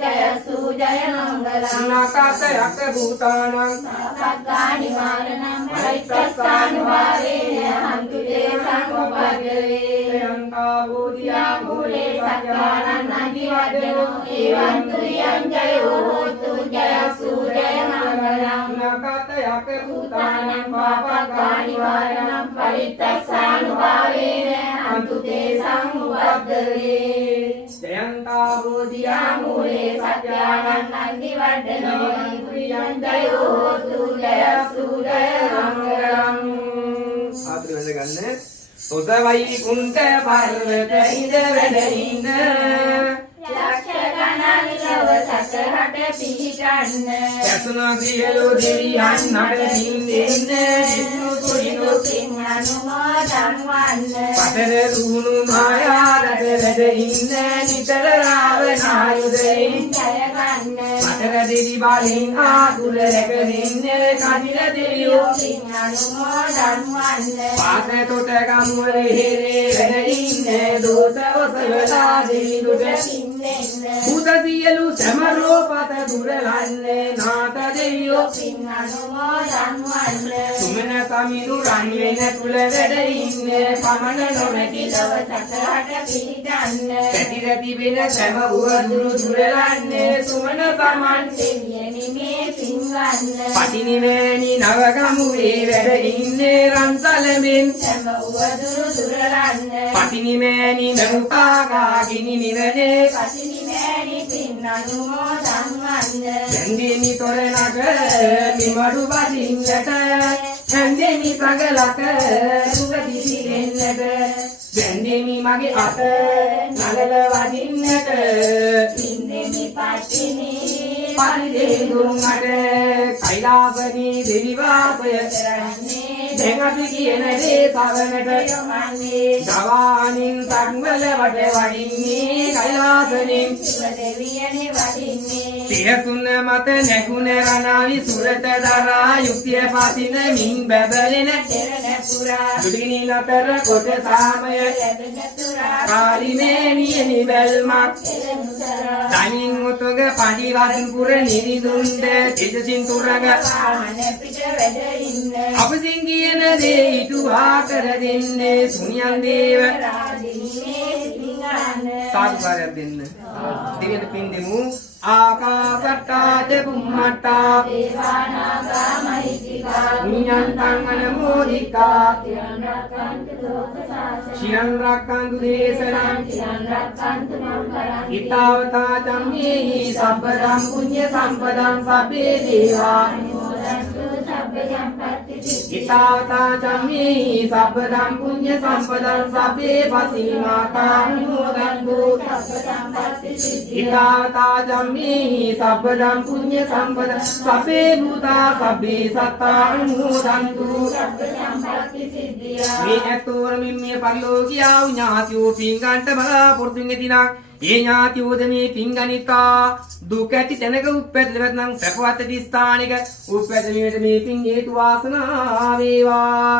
Jaya Sujaya Mangalam nakatayak bhutanam Sakani Varanam Parikkasanuvarena Hantu Te Samupagave jayanta bodhiya mule Satyanan Nandivajano Evantu Yanjayo Jaya Sujaya Mangalam nakatayak bhutanam Papakani Varanam Parikkasanuvarena Hantu Te Samupagave jayanta bodhiya Mule Satyanan Nandivajano Yanjayo Jaya Sujaya Mangalam ආත්‍රි වෙන්න ගන්න ඔසවයි කුන්ට පර්වත ඉඳ වැඩ ඉන්න යක්ෂගණන් ලව සතරට පිහිටන්න ඇසුනා සියලු දෙවියන් නඩමින් දෙන්න විෂ්ණු කුලිනු සිං අනුමෝදන් වන්න පතර දුණු මායාරට වැඩ ඉන්න නිතර රාවණායුධයෙන් ජය ගන්න පතර දෙවි බලෙන් ආතුර රැකෙන්න කදිර දෙවියෝ සිං අනුමෝදන් වන්න පාත තොට ගම්වල හේරේ වැඩ ඉන්න දෝත ඔසවලා දෙවිදුට බුද සියලු සමරෝ පත දුරලන්නේ නාත දෙවියෝ සිං අනුමෝදන් වන්න සුමන සමිඳු රන් වෙන තුල වැඩ ඉන්න පමණ නොමැති ලව සතරට පිහිටන්න පැතිර තිබෙන සෑම උවදුරු දුරලන්නේ සුමන සමන් දෙවියනි මේ සිං ගන්න පටිනිවැනි නවගමුවේ වැඩ ඉන්නේ රන්සලමින් සැඹවුව දුරලන්න පටිනිවැනි නරුපාගා ගිනි නිරනේ පටිනිවැනි පින් අනුමෝදන් වන්න දැන්දෙනි තොරණක නිමඩු බදින්නට හැන්දෙනි සගලක දුක දිසිරෙන්නට දැන්දෙනි මගේ අත නලල වදින්නට පින්දෙමි පටිනි පරිදේඳුන්ට කෛලාසනී දෙවි වාසය කරන්නේ දැන් අපි කියන දේ සවනට යොමන්නේ දවානින් සංවල වඩ වඩින්නේ කෛලාසනින් දෙවියනේ වඩින්නේ සියසුන මත නැගුණ රණාවි සුරත දරා යුක්තිය පසින මින් බැබලෙන දෙරණ පුරා දුඩිනි නතර කොට සාමය ලැබෙන තුරා කාලිමේ නිබල්මක් එලනුසරා තනින් උතුග පඩිවත්පුර නිරිදුන්ද තෙජසින් තුරග ආහන පිට වැඩ ඉන්න අපසින් කියන දේ ඉටුවා කර දෙන්නේ සුනියන් දේව රාජිනේ පිංගන්න සාදුකාරයක් දෙන්න දෙවියන් පින් දෙමු ආකාසට්ටා දෙබුම්මට්ටා දේවානාගා මහිත්‍තිකා පුඤ්ඤන්තං අනුමෝදිතා රක්칸තු ලෝක සාසන චිරන් රක්칸තු දේශනං රක්칸තු මම් කරන් ඊතාවතා චම්මේහි සබ්බදම් පුඤ්ඤ සම්පදං සබ්බේ දේවා අනුමෝදන්තු සබ්බ සම්පත්ති සිද්ධි ඊතාවතා චම්මේහි සබ්බදම් පුඤ්ඤ සම්පදං සබ්බේ පතිනි මාතා අනුමෝදන්තු සබ්බ සම්පත්ති සිද්ධි ඊතාවතා චම්මේහි සබ්බදම් පුඤ්ඤ සම්පදං සබ්බේ භූතා සබ්බේ සත්තා අනුමෝදන්තු සබ්බ සම්පත්ති සිද්ධිය මේ ඇතෝරමින් මේ පරිලෝකියා ඥාතියෝ පිංගන්ට බලාපොරොත්තු වෙන දිනක් ඒ ඥාතියෝද මේ පිංගනිකා දුක ඇති තැනක උප්පැද්දවත් නම් සැපවත් ඇති ස්ථානික උප්පැදීමේට මේ පිං හේතු වාසනා වේවා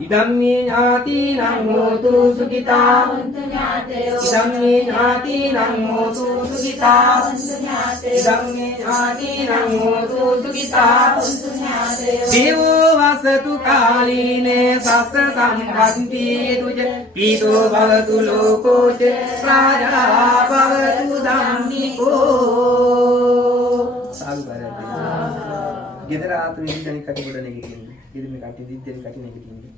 ඉදම්මේ ඥාතිනං හෝතු සුඛිතා හොන්තු ඥාතයෝ ඉදම්මේ ඥාතිනං හෝතු සුඛිතා හොන්තු ඥාතයෝ ඉදම්මේ ඥාතිනං හෝතු සුඛිතා හොන්තු ඥාතයෝ දේවෝ වසතු කාලීනේ සස්ස සම්පන්ති තුජ පීතෝ භවතු ලෝකෝච රාජා භවතු ධම්මිකෝ සාදු කරන්නේ ගෙදර ආතු නිදන් කටි ගොඩ නෙක කියන්නේ ගෙදර මේ කටි දිද්දෙන් කටි නෙක කියන්නේ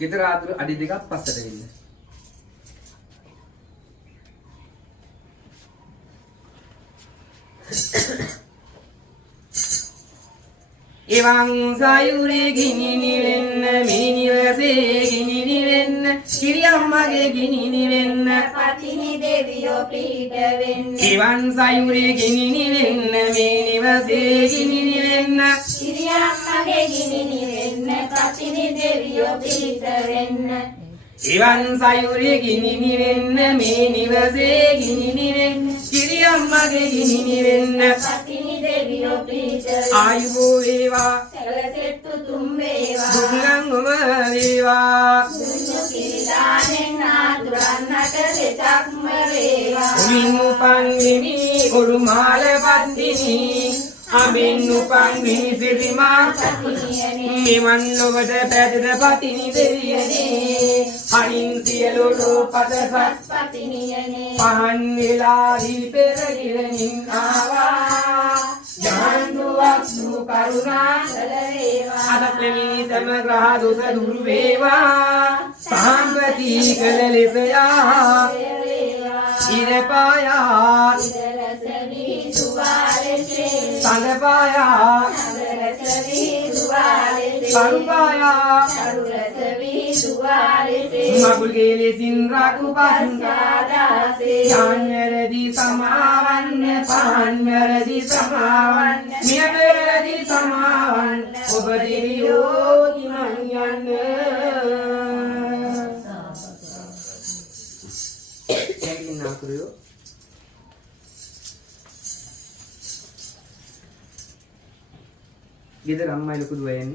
ගෙදර ආතු අඩි දෙකක් පස්සට වෙන්න එවං සයුරේ ගිනි නිවෙන්න මේ නිවසේ ගිනි නිවෙන්න කිරියම්මගේ ගිනි නිවෙන්න පතිනි දෙවියෝ පිහිට වෙන්න එවං සයුරේ ගිනි නිවෙන්න මේ නිවසේ ගිනි නිවෙන්න සිරියම්මගේ ගිනි නිවෙන්න පතිනි දෙවියෝ පිහිට වෙන්න එවං සයුරේ ගිනි නිවෙන්න මේ නිවසේ ගිනි නිවෙන්න කිරියම්මගේ ගිනි නිවෙන්න පතිනි දෙවියෝ පිහිට ආයුබෝ වේවා සැලසෙත්තු තුම් වේවා දුක්ඛං වේවා දුන්නු කිරිදානෙන් ආතුරන්නට දෙතක්ම වේවා උමින් උපන් නිමි උරුමාල පත්තිනි අමින් උපන් නිමි සිරිමා පතිනියනේ මෙවන් ලොවට පැදෙන පතිනි දෙවියනේ අනින් සියලු රූපදසත් පතිනියනේ පහන් වෙලාදී පෙරගිරමින් ආවා ජානුවක් සු කරුණා සල වේවා අදපෙමිනි සමග්‍රහ දොස දුරු වේවා සාම්පති කළ ලෙස යා වේවා ඉරපායා ඉදරස වීදුවාලෙසේ සංගපායා නගරස වීදුවාලෙසේ කරුපායා කරුරස වීදුවාලෙසේ මගුල් ගේලෙසින් රාකුපන් සංඝාදාසේ ඥානරදී සමාවන්න පාන්වරදී සමාවන්න මියවරදී සමාවන්න ඔබ දෙවියෝ කිමන් යන්න එකින් නාකුරයෝ ගෙදර අම්මයි ලොකු දුව එන්න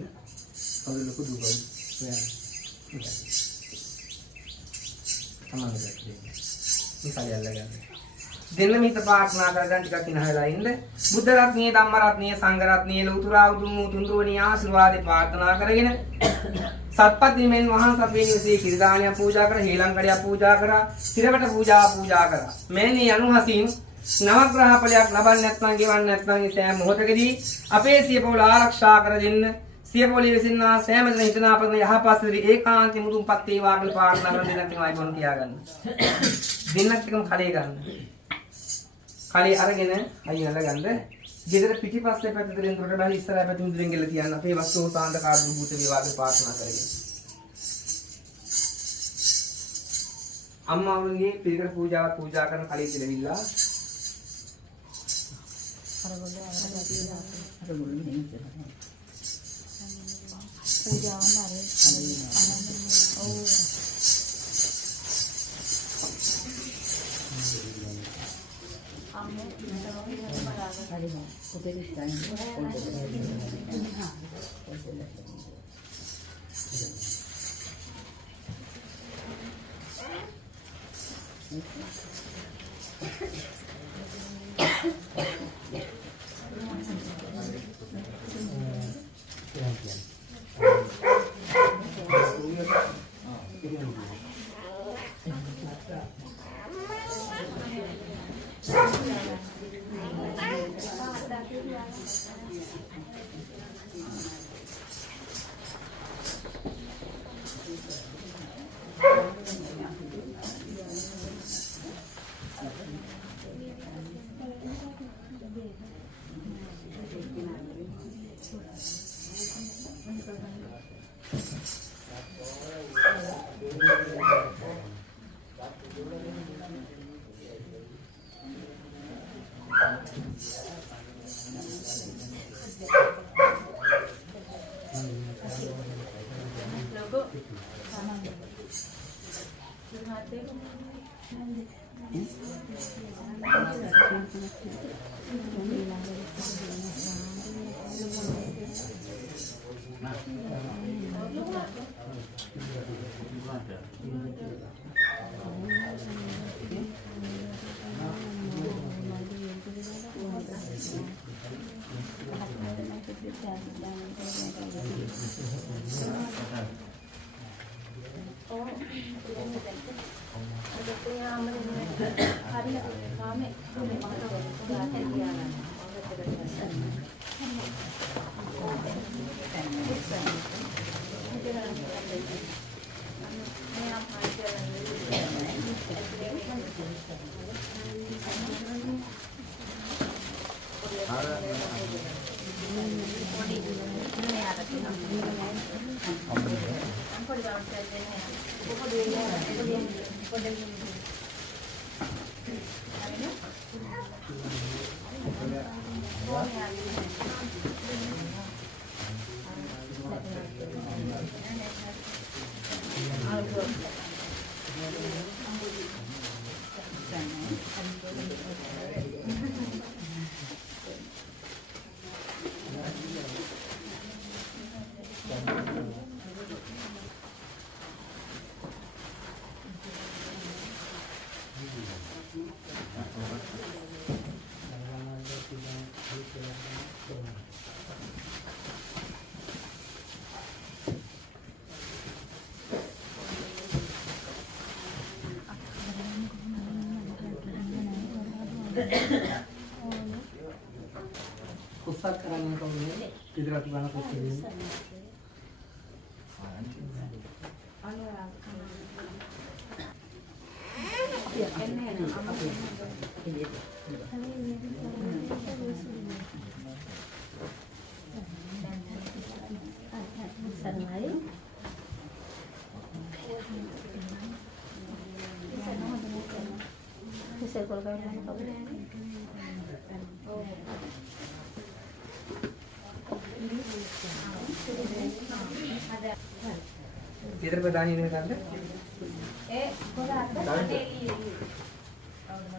කවුද ලොකු දුව ඔයා තමයි දැක්කේ මේ කලියල්ලා ගන්න දෙන්න මිත ප්‍රාර්ථනා කරගන්න ටිකක් ඉනහලා ඉන්න. බුද්ධ රත්නයේ ධම්ම රත්නයේ සංඝ රත්නයේ ලෝතුරා උතුම් තුන්දුවණී ආශිර්වාදේ ප්‍රාර්ථනා කරගෙන සත්පත් මෙන් වහන්සේ අපේ නිවසේ කිරිදානිය පූජා කර හේලංකඩිය පූජා කරා සිරවට පූජා කරා. මෙනි අනුහසින් නවග්‍රහ ඵලයක් ලබන්නේ නැත්නම් ගෙවන්නේ නැත්නම් සෑම මොහොතකදී අපේ සියපොළ ආරක්ෂා කර දෙන්න. සියපොළේ විසින්නා සෑම දින හිතන අපේ යහපස්සේ ඒකාන්ත මුදුන්පත් වේවා කියලා ප්‍රාර්ථනා කරන දෙයක් තමයි මොන කියාගන්න. දෙන්නත් එකම කලේ ගන්න. කලේ අරගෙන අයියලා ගන්න. ගෙදර පිටිපස්සේ පැත්තට දෙන්නට බෑ ඉස්සරහ පැත්තෙන් දුරින් ගෙල තියන්න. අපේ වස්තු සාන්ත කාර්ය භූත වේවා කියලා ප්‍රාර්ථනා කරගෙන. අම්මාවගේ පිරිකර පූජාවක් පූජා කරන කලේ ඉලවිලා කුසල් කරන්නේ කොහොමද? ඉදිරියට ගන්න කුසල්. Kita bertanya ini kan?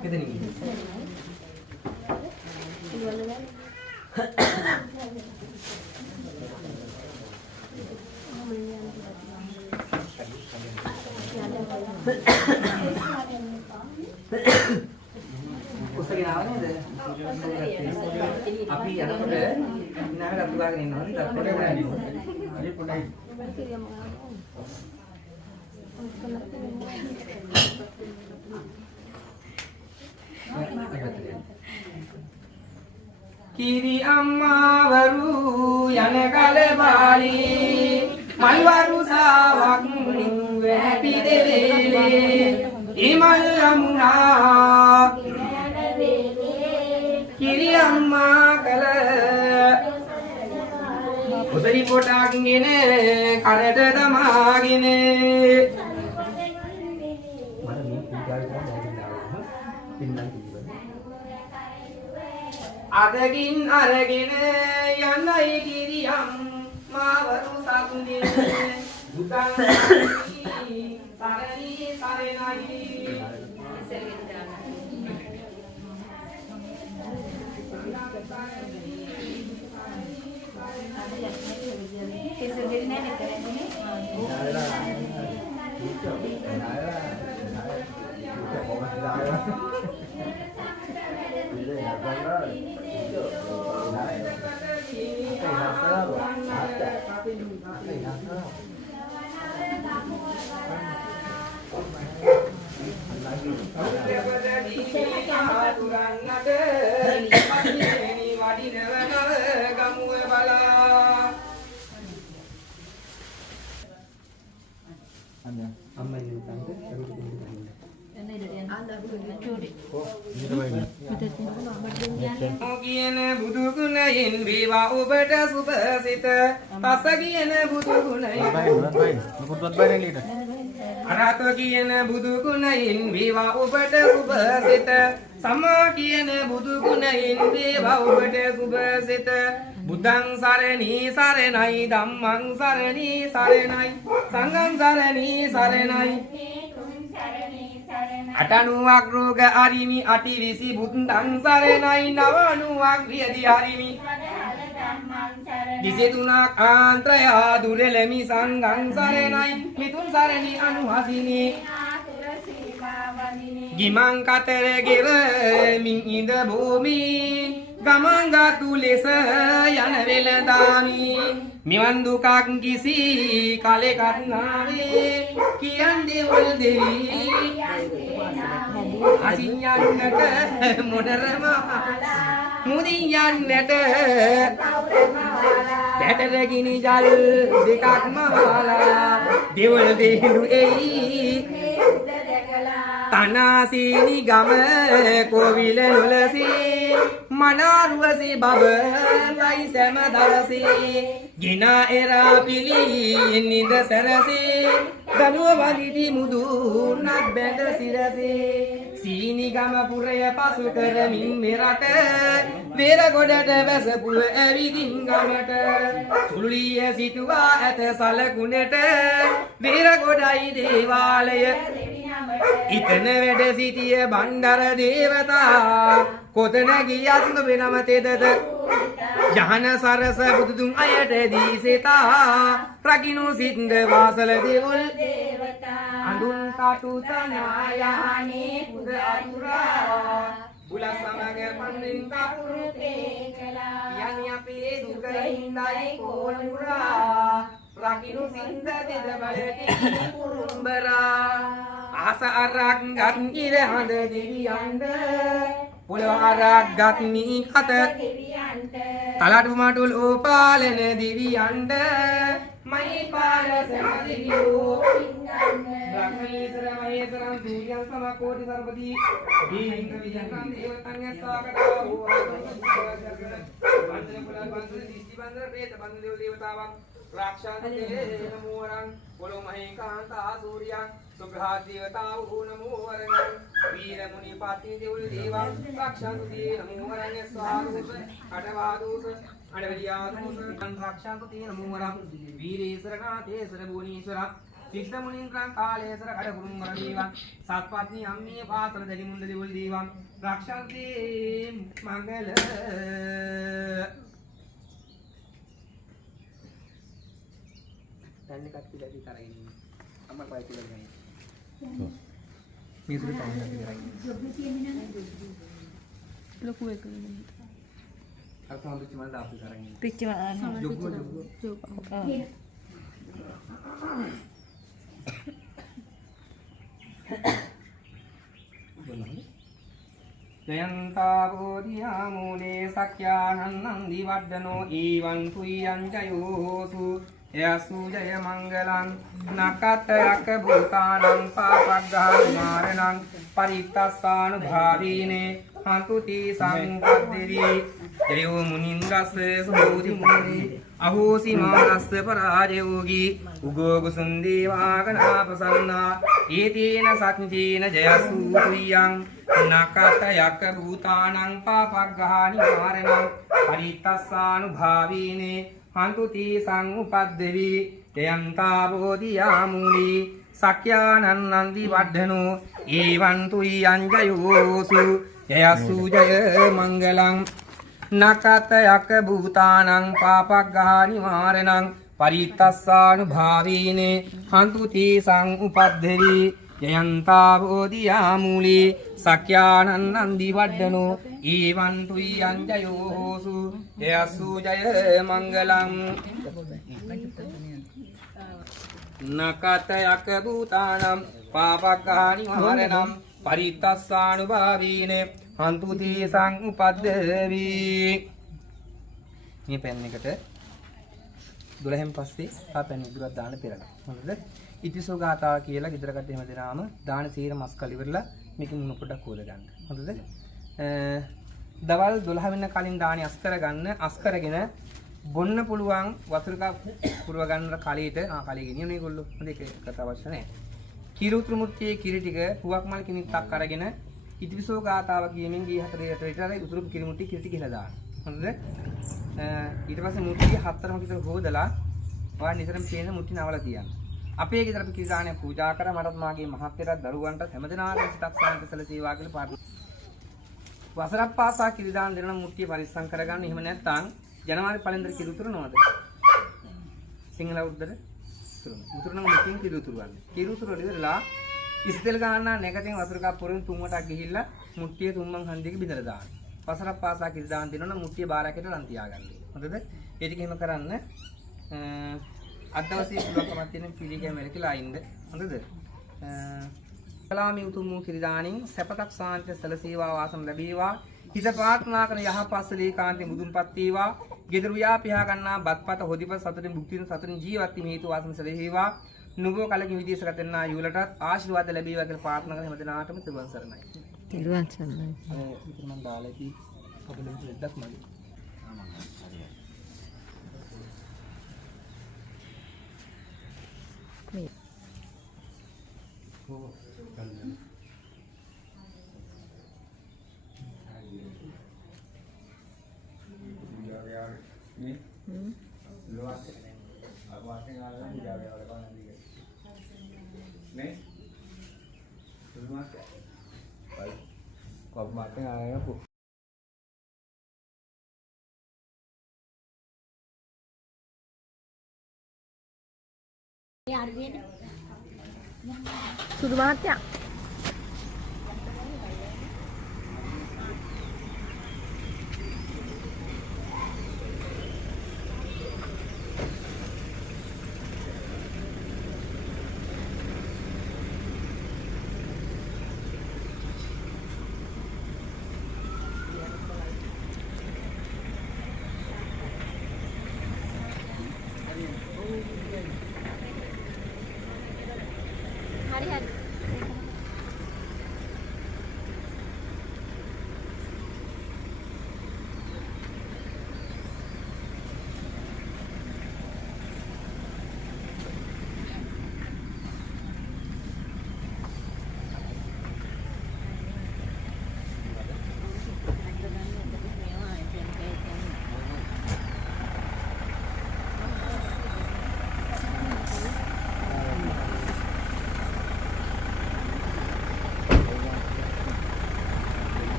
Kita ni. අපි යනකොට ඉන්නකට අතුගාගෙන ඉන්නවා නේද? අපිට හරි පොඩයි. කිරි අම්මාවරු යන කල බාලි මල්වරු සාවක් වැපි දෙලේ ඉමල් යමුනා කිරි අම්මා කල උසරි පොටක්ගෙන කරට දමාගෙන අදකින් අරගෙන යන්නයි කිරියම් මාවරු සතුනේ බුතන් සරණී සරණයි කියන බුදු ගුණයෙන් වේවා ඔබට සුභසිත තස කියන බුදු ගුණයෙන් අරහත කියන බුදු ගුණයෙන් වේවා ඔබට සුභසිත සම්මා කියන බුදු ගුණයෙන් වේවා ඔබට සුභසිත බුද්ධං සරණී සරණයි ධම්මං සරණී සරණයි සංඝං සරණී සරණයි අටනුවක් රෝග අරිමි අටිවිසි බුද්ධං සරණයි නවනුවක් වියදි අරිමි දිසි තුනක් ආන්ත්‍රයා දුරලෙමි සංඝං සරණයි මිතුන් සරණි අනුහසිනි ගිමං කතර ගෙව මින් ඉඳ භූමි ගමන් ගතු ලෙස යන වෙලදාමි මිවන් දුකක් කිසි කලෙකත් නාවේ කියන්නේ වල් දෙවි අසින් යන්නට මොනරම මුදින් යන්නට දැටර ගිනි ජල් දෙකක්ම වාලා දෙවල් දෙහිඳු එයි තනාසීනි ගම කොවිල නොලසී මනාරුවසි බබලයි සැම දරසී ගිනා එරා පිලි නිද සැරසී දනුව වලිදි මුදුනක් බැඳ සිරසේ සීනි ගම පුරය පසු කරමින් මෙරට වේර ගොඩට වැසපුව ඇවිදින් ගමට සුළුලිය සිටුවා ඇත සලකුණට වේර ගොඩයි දේවාලය ඉතන වැඩ සිටිය බණ්ඩර දේවතා කොතන ගියත් නොබෙනම තෙදද යහන සරස බුදුදුන් අයට දීසෙතා රකිනු සින්ද වාසල දෙවුල් අඳුන් කටු තනායහනේ පුද අතුරා බුල සමග පන්නින් කපුරු තේකලා යනි අපේ දුක හිඳයි කෝනුරා රකිනු සින්ද දෙද බලටි පුරුම්බරා ආස අරක් ගත් ඉර හඳ දෙවියන්ද පොළොව අරක් ගත් නී කත තලටු මටුල් ඕපාලන දෙවියන්ද මයි පාරස මදිවියෝ බ්‍රහ්මේශ්වර මහේශ්වරම් සූර්යං සමකෝටි සර්වදී දීහින්ද්‍ර විජයං දේවතං යස්සාකටා වූ වන්දන පුලල් වන්දන දිස්ති බන්දන ප්‍රේත බන්දන දේව දේවතාවක් රාක්ෂාන්තේ නමෝ වරං පොළොව මහේකාන්තා සූර්යං සුභා දේවතා වූ නමෝ වරං වීර මුනි පාති දේවල් දේවං රාක්ෂාන්තේ නමෝ වරං ස්වාහාදුස අටවාදුස අඩවලියාදුස රාක්ෂාන්තේ නමෝ වරං වීරේශ්වර නාථේශ්වර භුවනීශ්වර සිද්ධ මුනිංක්‍රං කාලේශ්වර කඩකුරුම් වර දේවං සත්පත්නි අම්මේ පාසල දෙලි මුණ්ඩ දේවල් දේවං රාක්ෂාන්තේ මංගල දැන් එකක් පිළිදි කරගෙන අම්මා පයි පිළිගන්නේ මේසුරු තවන්න කරගෙන ලොකු එක අර සම්පූර්ණ මල් දාපු කරන්නේ. පිච්ච ජයන්තා බෝධියා මූලේ සක්‍යානන්දි වඩ්ඩනෝ ඊවං තුයං ජයෝසු යසු ජය මංගලං නකතයක භූතානං පාපග්ගහං මාරණං පරිත්තස්සානුභාවීනේ හන්තුති සංපද්දේවි ජයෝ මුනින්ද්‍රස්ස සෝධි මුනි අහෝසි මානස්ස පරාජයෝගී උගෝගුසුන්දේවාගනාපසන්නා ඒතේන සත්චේන ජයසු තුයං නකතයක භූතානං පාපග්ගහානි මාරණං පරිත්තස්සානුභාවීනේ හන්තුති සංඋපද්දේවි ජයන්තා බෝධියා මූලි සක්‍යානන්දි වඩ්ඩනෝ ඊවං තුයං ජයෝසු ජයසු ජය මංගලං නකතයක භූතානං පාපග්ගහානි මාරණං පරිත්තස්සානුභාවීනේ හන්තුති සංඋපද්දේවි ජයන්තා බෝධියා මූලි සක්‍යානන්දි වඩ්ඩනෝ ඊවං තුයං ජයෝසු ජයසු ජය මංගලං නකතයක භූතානං පාපග්ගහානි මාරණං පරිත්තස්සානුභාවීනේ හන්තුති සංඋපද්දේවි. මේ පෙන් එකට 12න් පස්සේ ආ පෙන් ඉදුරක් දාන්න පෙරලා. හොඳද? ඉතිසෝ ගාථා කියලා ගෙදර කට එහෙම දෙනාම දාන සීර මස් කලිවරලා මේක මුණ පොඩක් හොද ගන්න. හොඳද? දවල් 12 වෙන කලින් දානි අස් කරගන්න. අස් කරගෙන බොන්න පුළුවන් වතුර කප් පුරව ගන්න කලීට කලී ගෙනියන මේගොල්ලෝ. හොඳ ඒක කතා අවශ්‍ය නැහැ. කිරුතුරු මුට්ටියේ කිරි ටික පුවක් මල් කිනිත්තක් අරගෙන ඉතිවිසෝ ගාතාව කියමින් ගිය හතරේට විතරයි උතුරු කිරි මුට්ටිය කිරි ටික ගහලා දාන්න. හොඳද? ඊට පස්සේ මුට්ටිය හතරම විතර හොදලා ඔයා නිතරම පේන මුට්ටි නවලා තියන්න. අපේ ගෙදර අපි කිරි දානේ පූජා කරා මටත් මාගේ මහත්යටත් දරුවන්ටත් හැමදෙනාටම සිතක් සාන්ත සැලසේවා කියලා පාර්ථනා. වසරක් පාසා කිරි දාන දෙන මුට්ටිය පරිස්සම් කරගන්න. එහෙම නැත්නම් ජනවාරි පළවෙනිදා කිරි උතුරනවද? සිංහල අවුරුද්දට උතුරන මුට්ටියෙන් කිරි උතුරවන්නේ. කිරි උතුරවල ඉවරලා ඉස්තෙල් ගන්න නැගතින් වතුර කප් පුරෙන් 3 වටක් ගිහිල්ලා මුට්ටිය 3 මං හන්දියක බිඳලා දාන්න. වසරක් පාසා කිරි දාන දෙනවනම් මුට්ටිය බාරකට ලන් තියාගන්න. හොඳද? ඒ ටික එහෙම කරන්න. අද දවසේ පුළුවන්කමක් තියෙන පිළිගැම වෙලකලා ඉන්න. හොඳද? කලාමි උතුම් වූ කිරි දානින් සැපතක් සාන්තිය සැලසේවා වාසන ලැබේවා. හිත ප්‍රාර්ථනා කරන යහපත් ලේකාන්තේ මුදුන්පත් වේවා. ගෙදර ව්‍යා පියා ගන්නා බත්පත හොදිපත් සතුටින් භුක්තියෙන් සතුටින් ජීවත් වීම හේතු වාසන සැලසේවා. නුඹෝ කලකින් විදේශගත වෙනා යුවලටත් ආශිර්වාද ලැබේවා කියලා ප්‍රාර්ථනා කරන හැමදෙනාටම තිරුවන් සරණයි. තිරුවන් සරණයි. ඉතින් මම දාලා කි අපලෙන් දෙද්දක් මගේ. සුදු මහත්තයා hari-hari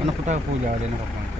අන්න පුතා පූජා දෙන කපන්ට